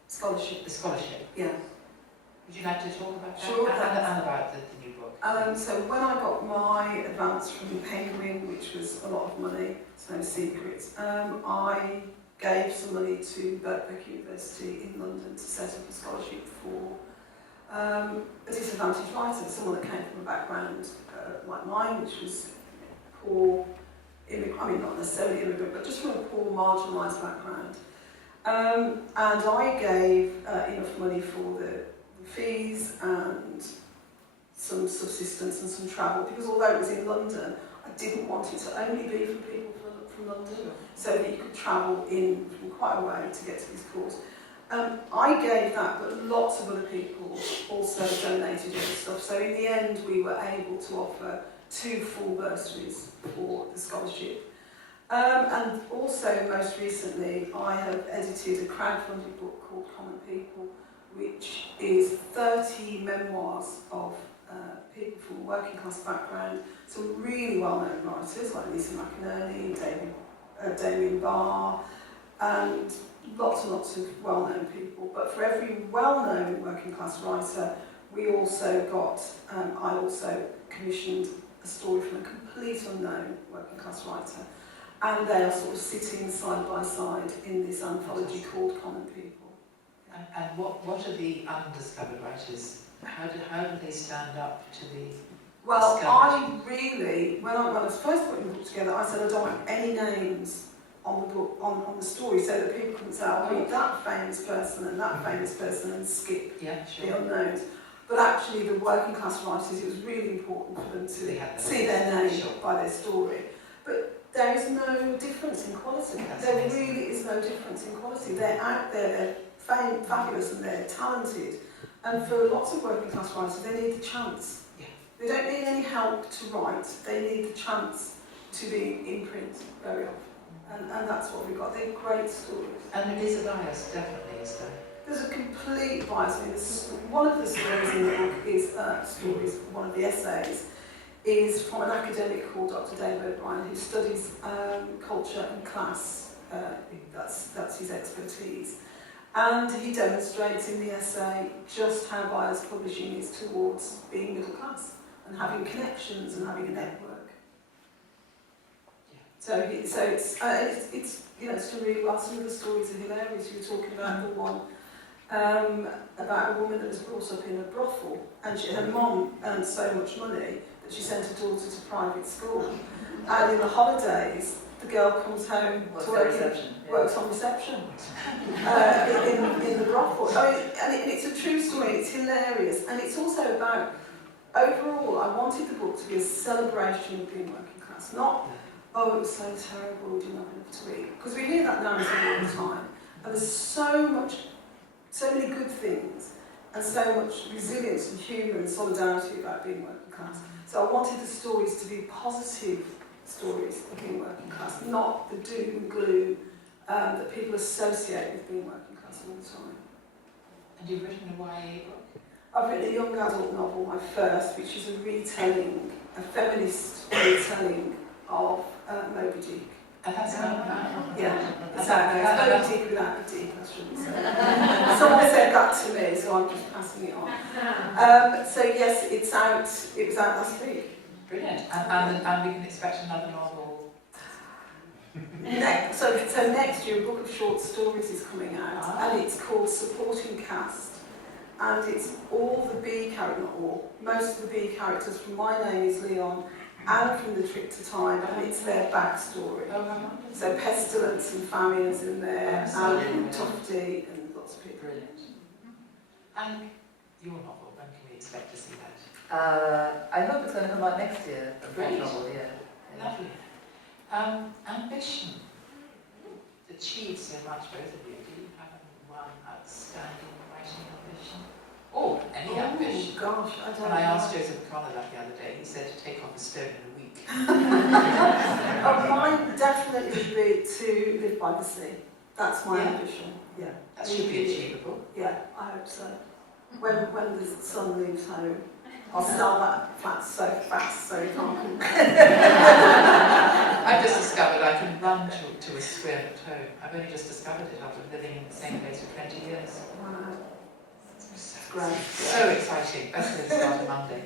Scholarship. The scholarship. Yeah. Would you like to talk about that? Sure. And about the new book. So when I got my advance from Penguin, which was a lot of money, it's no secret, I gave some money to Birkbeck University in London to set up a scholarship for a disadvantaged writer, someone that came from a background like mine, which was poor, not necessarily immigrant, but just from a poor, marginalised background. And I gave enough money for fees and some subsistence and some travel, because although it was in London, I didn't want it to only be for people from London, so that you could travel in from quite a way to get to this course. I gave that, but lots of other people also donated other stuff. So in the end, we were able to offer 2 full bursaries for the scholarship. And also, most recently, I have edited a crowdfunded book called Common People, which is 30 memoirs of people from a working class background, some really well-known writers like Lisa McInerney, Damien Barr, and lots of well-known people. But for every well-known working class writer, we also got, I also commissioned a story from a complete unknown working class writer, and they are sort of sitting side by side in this anthology called Common People. And what are the undiscovered writers? How do they stand up to the Well, discovered? I really, when I was first putting the book together, I said I don't want any names on the book, on the story, so that people couldn't say, I'll read that famous person and that famous person and skip Yeah, the sure. unknowns. But actually, the working class writers, it was really important for them They to had see their name Sure. by their story. But there is no difference in quality. That's There amazing. really is no difference in quality. They're out there, they're fabulous and they're talented. And for lots of working class writers, they need the chance. Yeah. They don't need any help to write. They need the chance to be in print very often. And that's what we've got. They're great stories. And there is a bias, definitely, is there? There's a complete bias. I mean, one of the stories in the book is one of the essays is from an academic called Dr. David O'Brien, who studies culture and class. That's his expertise. And he demonstrates in the essay just how biased publishing is towards being middle class and having connections and having a network. So it's you know, it's done really well. Some of the stories are hilarious. You were talking about the one about a woman that was brought up in a brothel, and her mum earned so much money that she sent her daughter to private school. And in the holidays, the girl comes home to works on reception in the brothel. I mean, and it's a true story. It's hilarious, and it's also about overall. I wanted the book to be a celebration of being working class, not. Oh, it was so terrible, we didn't have enough to eat. Because we hear that narrative all the time. And there's so many good things, and so much resilience and humour and solidarity about being working class. So I wanted the stories to be positive stories of being working class, not the doom and gloom that people associate with being working class all the time. And you've written a YA book? I've written a young adult novel, my first, which is a feminist retelling of Moby Dick. And that's about now? Yeah, it's out now. It's Moby Dick without the Dick, I shouldn't say. Someone said that to me, so I'm just passing it on. So yes, it's out. It was out last week. Brilliant. And we can expect another novel? So next year, a book of short stories is coming out, and it's called Supporting Cast. And it's all the B characters, not all, most of the B characters from My Name is Leon, and from The Trip to Time, and it's their backstory. Oh, how wonderful. So pestilence and famine is in there, Absolutely. and Tufty, and lots of people. Brilliant. And your novel, when can we expect to see that? I hope it's going to come out next year. The Great. novel, yeah. Lovely. Ambition. Achieved so much, both of you. Do you have one outstanding writing ambition? Or any ambition? Oh gosh, I don't When know. I asked Joseph Connor that the other day, he said to take off a stone in a week. Mine definitely would be to live by the sea. That's my Yeah. ambition. Yeah. That should be achievable. Yeah, I hope so. When the son leaves home, I'll sell that flat so fast so he can't come back. I've just discovered I can run to a swim at home. I've only just discovered it after living in the same place for 20 years. Wow. So, Great. so exciting. Best way to start a Monday.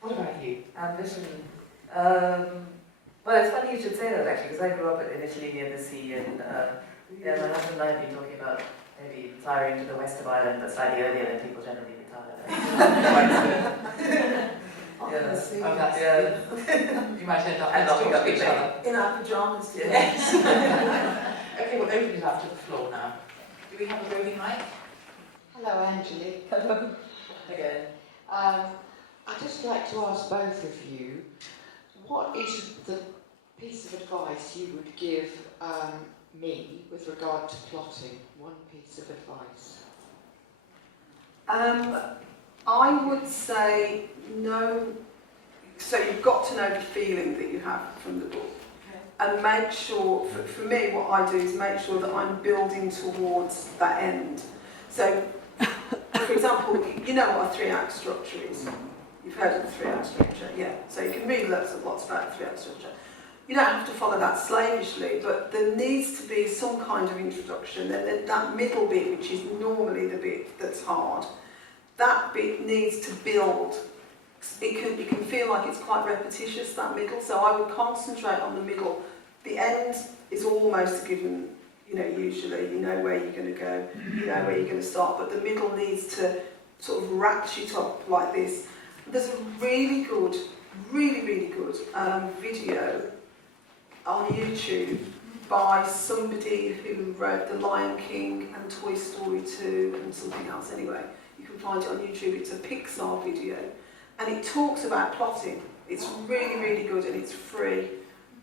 What about you? Ambition. Well, it's funny you should say that actually, because I grew up initially near the sea, and yeah, my husband and I have been talking about maybe retiring to the west of Ireland, but slightly earlier than people generally retire. Oh, Yeah. the sea. Oh, that's Yeah. You might end up And next knocking door up to each each other. In our pyjamas today. Yes. Okay, we'll open it up to the floor now. Do we have a roving mic? Hello, Anjali. Hello. Again. I'd just like to ask both of you, what is the piece of advice you would give me with regard to plotting? One piece of advice. I would say no. So you've got to know the feeling that you have from the book. And make sure, for me, what I do is make sure that I'm building towards that end. So, for example, you know what a 3-act structure is. You've heard of the 3-act structure, yeah. So you can read lots about the 3-act structure. You don't have to follow that slavishly, but there needs to be some kind of introduction. Then that middle bit, which is normally the bit that's hard, that bit needs to build. It can feel like it's quite repetitious, that middle, so I would concentrate on the middle. The end is almost a given, usually, you know where you're going to go, you know where you're going to start, but the middle needs to sort of ratchet up like this. There's a really good video on YouTube by somebody who wrote The Lion King and Toy Story 2 and something else anyway. You can find it on YouTube, it's a Pixar video. And it talks about plotting. It's really good and it's free.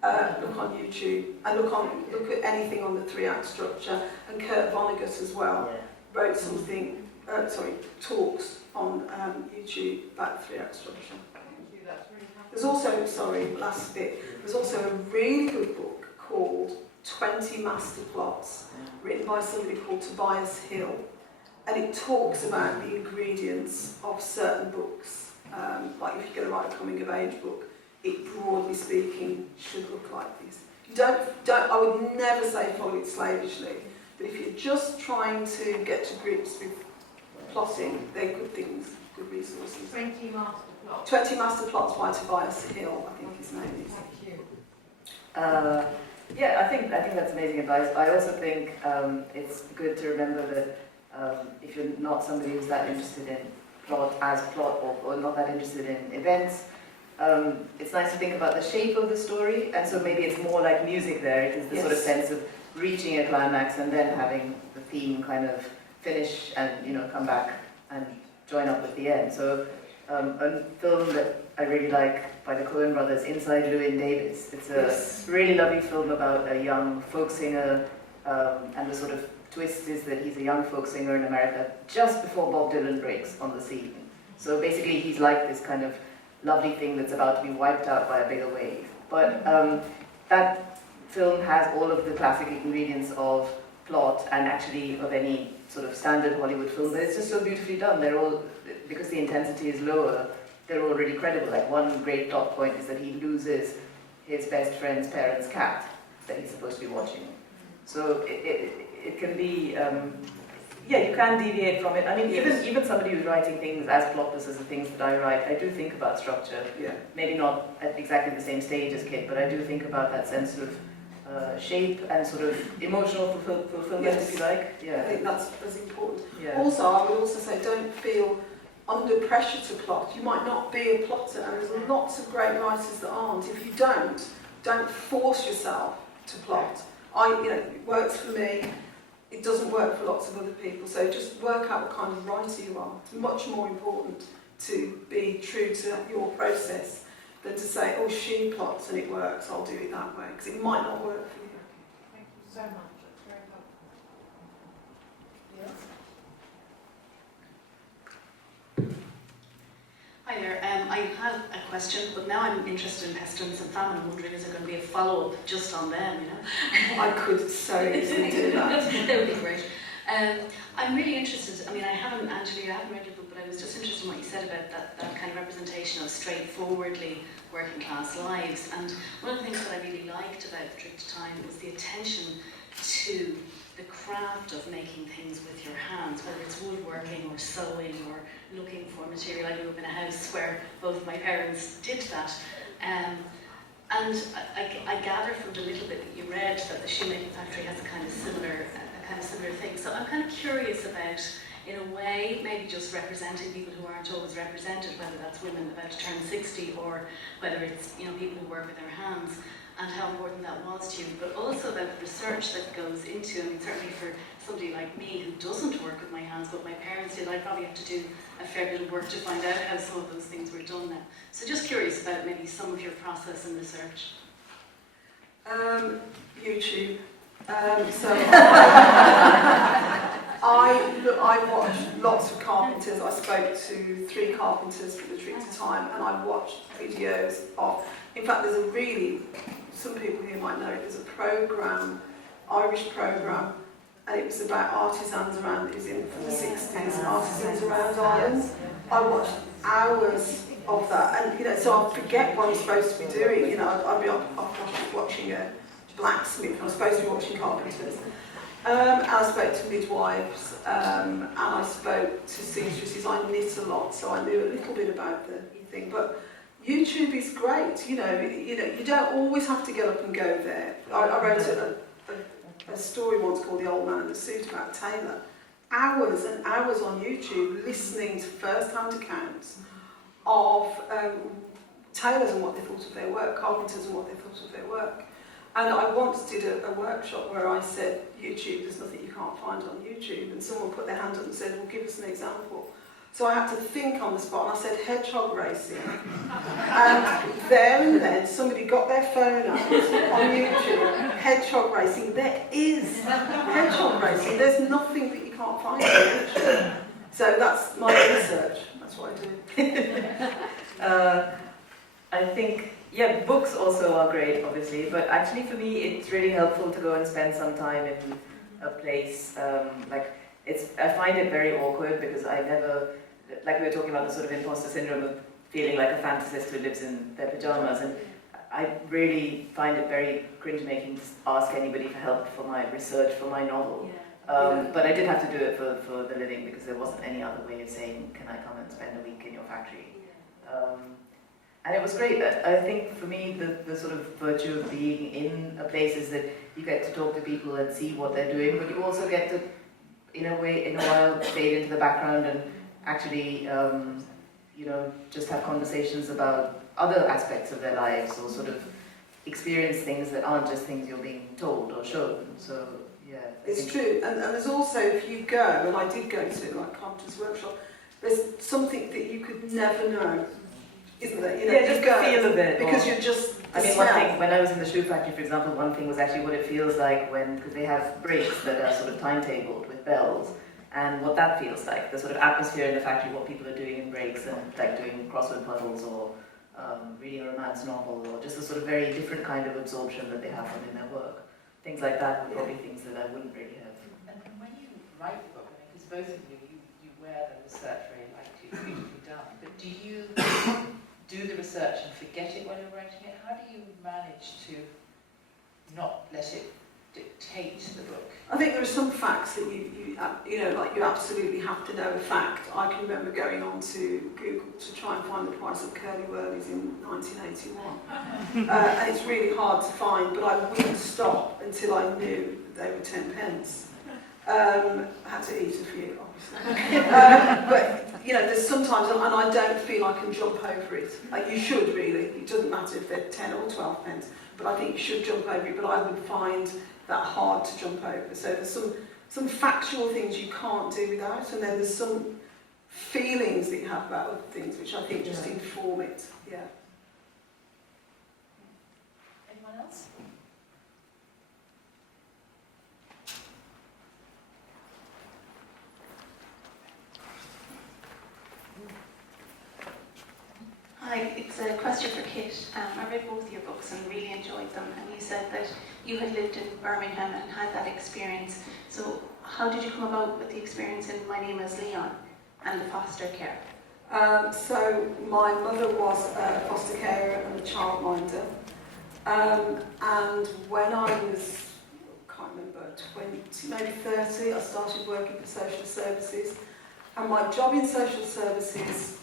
Look on YouTube and look at anything on the 3-act structure. And Kurt Vonnegut as well wrote something. Talks on YouTube about the 3-act structure. There's also, last bit. There's also a really good book called 20 Master Plots, written by somebody called Tobias Hill, and it talks about the ingredients of certain books. Like if you're going to write a coming-of-age book, it broadly speaking should look like this. I would never say follow it slavishly, but if you're just trying to get to grips with plotting, they're good things, good resources. 20 Master Plots. 20 Master Plots by Tobias Hill, I think his name is. Thank you. I think that's amazing advice. I also think it's good to remember that if you're not somebody who's that interested in plot or not that interested in events, it's nice to think about the shape of the story, and so maybe it's more like music there. It is the sort of sense of reaching a climax and then having the theme kind of finish and come back and join up with the end. So a film that I really like by the Coen brothers, Inside Llewyn Davis. It's a really lovely film about a young folk singer, and the sort of twist is that he's a young folk singer in America just before Bob Dylan breaks on the scene. So basically he's like this kind of lovely thing that's about to be wiped out by a bigger wave. But that film has all of the classic ingredients of plot and actually of any sort of standard Hollywood film, but it's just so beautifully done. They're all, because the intensity is lower, they're all really credible. Like one great plot point is that he loses his best friend's parents' cat that he's supposed to be watching. So it can be, you can deviate from it. I mean, even somebody who's writing things as plotless as the things that I write, I do think about structure. Yeah. Maybe not at exactly the same stage as Kit, but I do think about that sense of shape and sort of emotional fulfillment, if you like. Yeah. I think that's important. Yeah. Also, I would also say don't feel under pressure to plot. You might not be a plotter, and there's lots of great writers that aren't. If you don't force yourself to plot. It works for me. It doesn't work for lots of other people. So just work out what kind of writer you are. It's much more important to be true to your process than to say, oh, she plots and it works, I'll do it that way, because it might not work for you. Thank you so much. That's very helpful. Yes. Hi there, I had a question, but now I'm interested in pestilence and famine. I'm wondering, is there going to be a follow-up just on them, I could so easily do that. That would be great. I'm really interested, I haven't read your book, but I was just interested in what you said about that kind of representation of straightforwardly working class lives. And one of the things that I really liked about The Drift of Time was the attention to the craft of making things with your hands, whether it's woodworking or sewing or looking for material. I grew up in a house where both my parents did that. And I gather from the little bit that you read that the shoemaking factory has a kind of similar thing. So I'm kind of curious about, in a way, maybe just representing people who aren't always represented, whether that's women about to turn 60 or whether it's people who work with their hands, and how important that was to you, but also about about the research that goes into, I mean, certainly for somebody like me who doesn't work with my hands, but my parents did, I probably have to do a fair bit of work to find out how some of those things were done now. So just curious about maybe some of your process and research. YouTube. I watched lots of carpenters. I spoke to 3 carpenters for the trip to time, and I watched videos of. In fact, some people here might know it. There's a program, Irish program, and it was about artisans around. It was in the 60s, artisans around Ireland. I watched hours of that, and so I forget what I'm supposed to be doing. I'd be watching a blacksmith. I'm supposed to be watching carpenters. And I spoke to midwives, and I spoke to seamstresses. I knit a lot, so I knew a little bit about the thing. But YouTube is great. You don't always have to get up and go there. I wrote a story once called "The Old Man and the Suit" about Taylor. Hours and hours on YouTube, listening to first-hand accounts of tailors and what they thought of their work, carpenters and what they thought of their work. And I once did a workshop where I said, YouTube, there's nothing you can't find on YouTube. And someone put their hand up and said, well, give us an example. So I had to think on the spot, and I said, hedgehog racing. And there and then, somebody got their phone out on YouTube, hedgehog racing. There is hedgehog racing. There's nothing that you can't find on YouTube. So that's my research. That's what I do. I think, books also are great, obviously, but actually for me it's really helpful to go and spend some time in a place, I find it very awkward because I never, like we were talking about the sort of imposter syndrome of feeling like a fantasist who lives in their pajamas, and I really find it very cringe-making to ask anybody for help for my research for my novel. But I did have to do it for the living because there wasn't any other way of saying, can I come and spend a week in your factory? And it was great. I think for me, the sort of virtue of being in a place is that you get to talk to people and see what they're doing, but you also get to, in a while, fade into the background and actually, just have conversations about other aspects of their lives or sort of experience things that aren't just things you're being told or shown. So, yeah. It's true. And there's also, if you go, and I did go to Carpenter's Workshop, there's something that you could never know. Isn't there? Just the feel of it. Because you're just. One thing, when I was in the shoe factory, for example, one thing was actually what it feels like because they have breaks that are sort of timetabled with bells, and what that feels like, the sort of atmosphere in the factory, what people are doing in breaks, and like doing crossword puzzles or reading a romance novel, or just a sort of very different kind of absorption that they have in their work. Things like that would probably be things that I wouldn't really have. And when you write the book, because both of you wear the research very lightly, it's beautifully done, but do you do the research and forget it while you're writing it? How do you manage to not let it dictate the book? I think there are some facts that you absolutely have to know a fact. I can remember going on to Google to try and find the price of curly whirlies in 1981. And it's really hard to find, but I wouldn't stop until I knew that they were 10 pence. I had to eat a few, obviously. But there's sometimes, and I don't feel I can jump over it. You should really. It doesn't matter if they're 10 or 12 pence, but I think you should jump over it. But I would find that hard to jump over. So there's some factual things you can't do without, and then there's some feelings that you have about other things, which I think just inform it. Yeah. Anyone else? Hi, it's a question for Kit. I read both your books and really enjoyed them, and you said that you had lived in Birmingham and had that experience. So how did you come about with the experience in My Name is Leon and the foster care? So my mother was a foster carer and a childminder, and when I was, I can't remember, 20, maybe 30, I started working for social services, and my job in social services,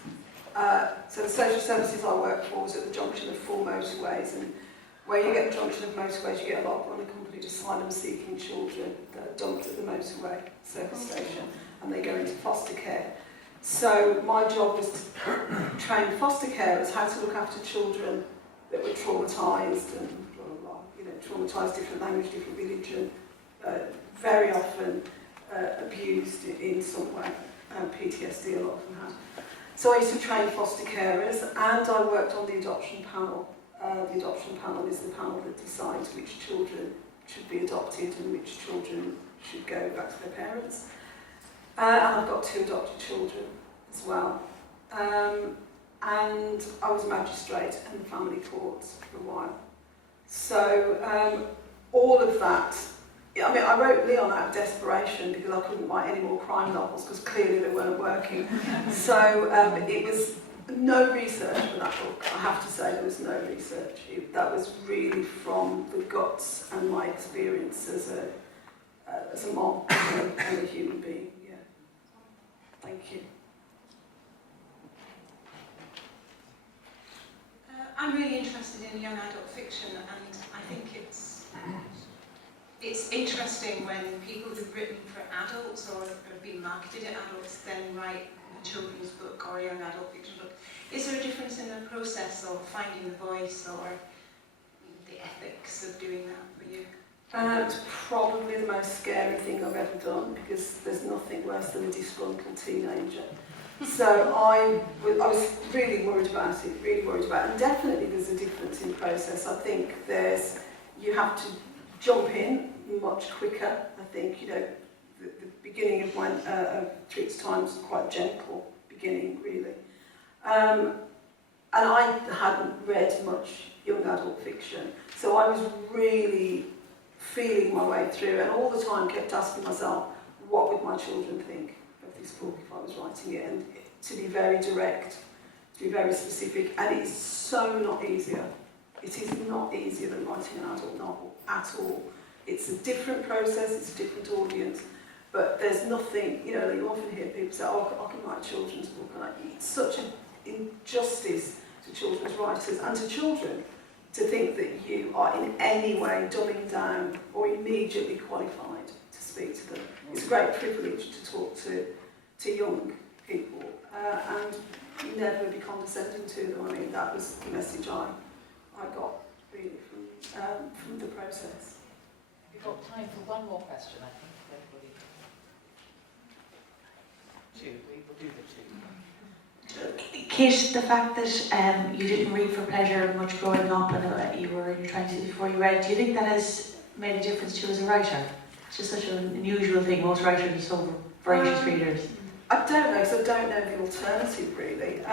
so the social services I worked for was at the junction of 4 motorways, and where you get the junction of motorways, you get a lot of unaccompanied asylum-seeking children that are dumped at the motorway service station, and they go into foster care. So my job was to train foster carers how to look after children that were traumatised and blah, blah, blah, traumatised, different language, different religion, very often abused in some way. PTSD, a lot of them had. So I used to train foster carers, and I worked on the adoption panel. The adoption panel is the panel that decides which children should be adopted and which children should go back to their parents. And I've got 2 adopted children as well. And I was a magistrate and family courts for a while. So all of that, I mean, I wrote Leon out of desperation because I couldn't write any more crime novels because clearly they weren't working. So it was no research for that book. I have to say there was no research. That was really from the guts and my experience as a mom and a human being. Yeah. Thank you. I'm really interested in young adult fiction, and I think it's interesting when people who've written for adults or have been marketed at adults then write a children's book or a young adult fiction book. Is there a difference in the process of finding the voice or the ethics of doing that for you? It's probably the most scary thing I've ever done because there's nothing worse than a disgruntled teenager. So I was really worried about it, and definitely there's a difference in process. I think you have to jump in much quicker. I think, the beginning of my Tricks Time was quite gentle beginning, really. And I hadn't read much young adult fiction, so I was really feeling my way through, and all the time kept asking myself, what would my children think of this book if I was writing it, and to be very direct, to be very specific, and it's so not easier. It is not easier than writing an adult novel at all. It's a different process, it's a different audience, but there's nothing, you often hear people say, oh, I can write a children's book, and it's such an injustice to children's writers and to children to think that you are in any way dumbing down or immediately qualified to speak to them. It's a great privilege to talk to young people and never be condescending to them. I mean, that was the message I got really from the process. We've got time for one more question, I think, for everybody. 2, we will do the 2. Kit, the fact that you didn't read for pleasure much growing up and you were in your 20s before you read, do you think that has made a difference to you as a writer? It's just such an unusual thing. Most writers are so voracious readers. I don't know, because I don't know the alternative, really.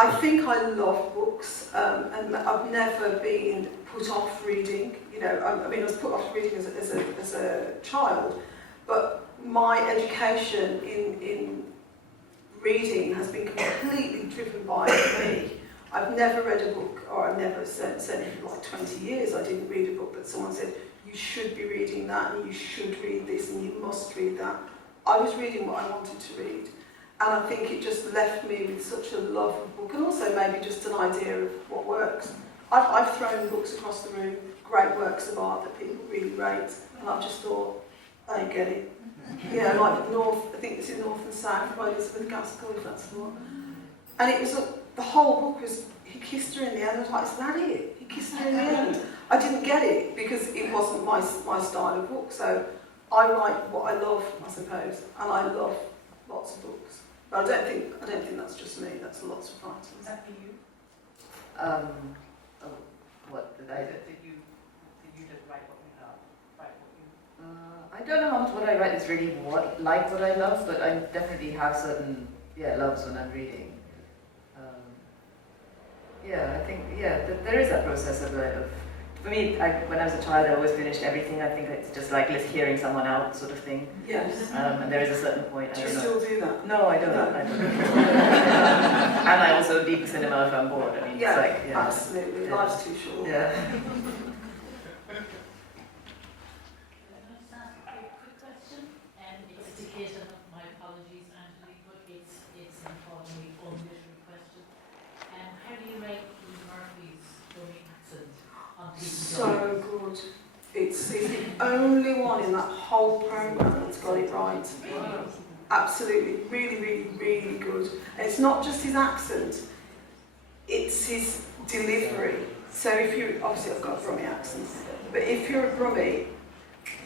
I think I love books, and I've never been put off reading. I mean, I was put off reading as a child, but my education in reading has been completely driven by me. I've never read a book, or I've never, certainly for like 20 years, I didn't read a book that someone said, you should be reading that, and you should read this, and you must read that. I was reading what I wanted to read, and I think it just left me with such a love of book, and also maybe just an idea of what works. I've thrown books across the room, great works of art that people really rate, and I've just thought, I don't get it. Like North, I think it's in North and South by Elizabeth Gaskell, if that's the one. And it was, the whole book was, he kissed her in the end. I was like, is that it? He kissed her in the end. I didn't get it because it wasn't my style of book. So I write what I love, I suppose, and I love lots of books. But I don't think that's just me. That's lots of writers. Is that for you? What did I do? Did you just write what you love? Write what you... I don't know how much what I write is really what I love, but I definitely have certain loves when I'm reading. I think there is that process of for me, when I was a child, I always finished everything. I think it's just like hearing someone out sort of thing. Yes. And there is a certain point. Do you still do that? No, I don't. No. I don't. And I also leave the cinema if I'm bored. I mean, Yeah, it's like, absolutely. Yeah. Life's too short. Yeah. It's to Kate, and my apologies, Anjali, but it's an importantly unliterary question. How do you rate Lee Murphy's dummy accent on people? So good. It's the only one in that whole programme that's got it right. Absolutely, really, really, really good. And it's not just his accent, it's his delivery. So if you, obviously I've got a Brummie accent, but if you're a Brummie,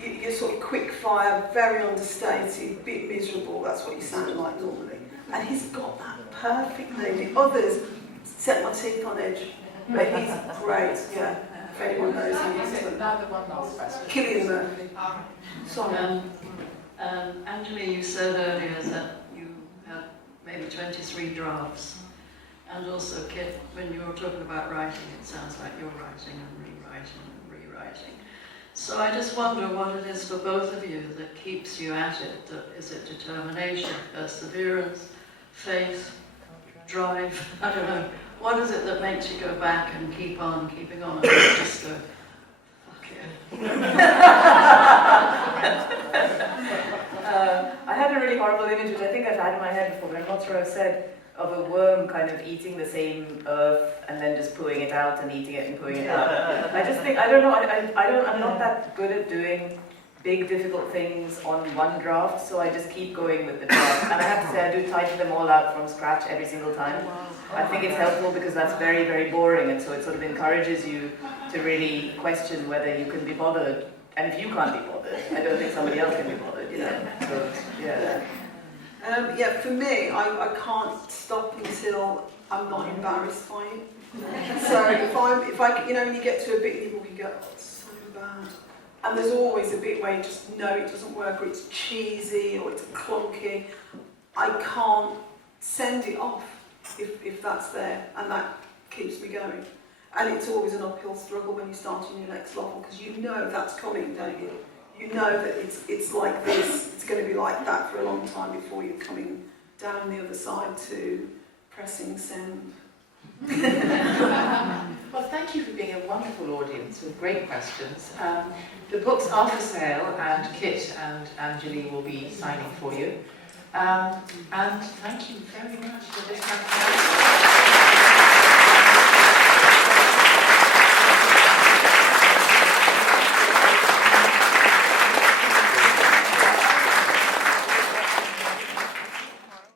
you're sort of quick fire, very understated, bit miserable, that's what you sound like normally. And he's got that perfectly. The others set my teeth on edge, but he's great, yeah. If anyone knows him, he's Another one last question. Killian Murphy. Sorry. Anjali, you said earlier that you had maybe 23 drafts. And also, Kit, when you were talking about writing, it sounds like you're writing and rewriting and rewriting. So I just wonder what it is for both of you that keeps you at it. Is it determination, perseverance, faith, drive? I don't know. What is it that makes you go back and keep on keeping on and not just go, fuck it? I had a really horrible image, which I think I've had in my head before, but I'm not sure I've said, of a worm kind of eating the same earth and then just pooing it out and eating it and pooing it out. I just think, I don't know, I'm not that good at doing big difficult things on one draft, so I just keep going with the draft. And I have to say, I do type them all out from scratch every single time. I think it's helpful because that's very, very boring, and so it sort of encourages you to really question whether you can be bothered. And if you can't be bothered, I don't think somebody else can be bothered, you know. So, yeah. Yeah, for me, I can't stop until I'm not embarrassed by it. So if I, you know, when you get to a bit in your book, you go, oh, it's so bad. And there's always a bit where you just know it doesn't work, or it's cheesy, or it's clunky. I can't send it off if that's there, and that keeps me going. And it's always an uphill struggle when you start on your next novel, because you know that's coming, don't you? You know that it's like this, it's going to be like that for a long time before you're coming down the other side to pressing send. Well, thank you for being a wonderful audience with great questions. The books are for sale, and Kit and Anjali will be signing for you. And thank you very much for this fantastic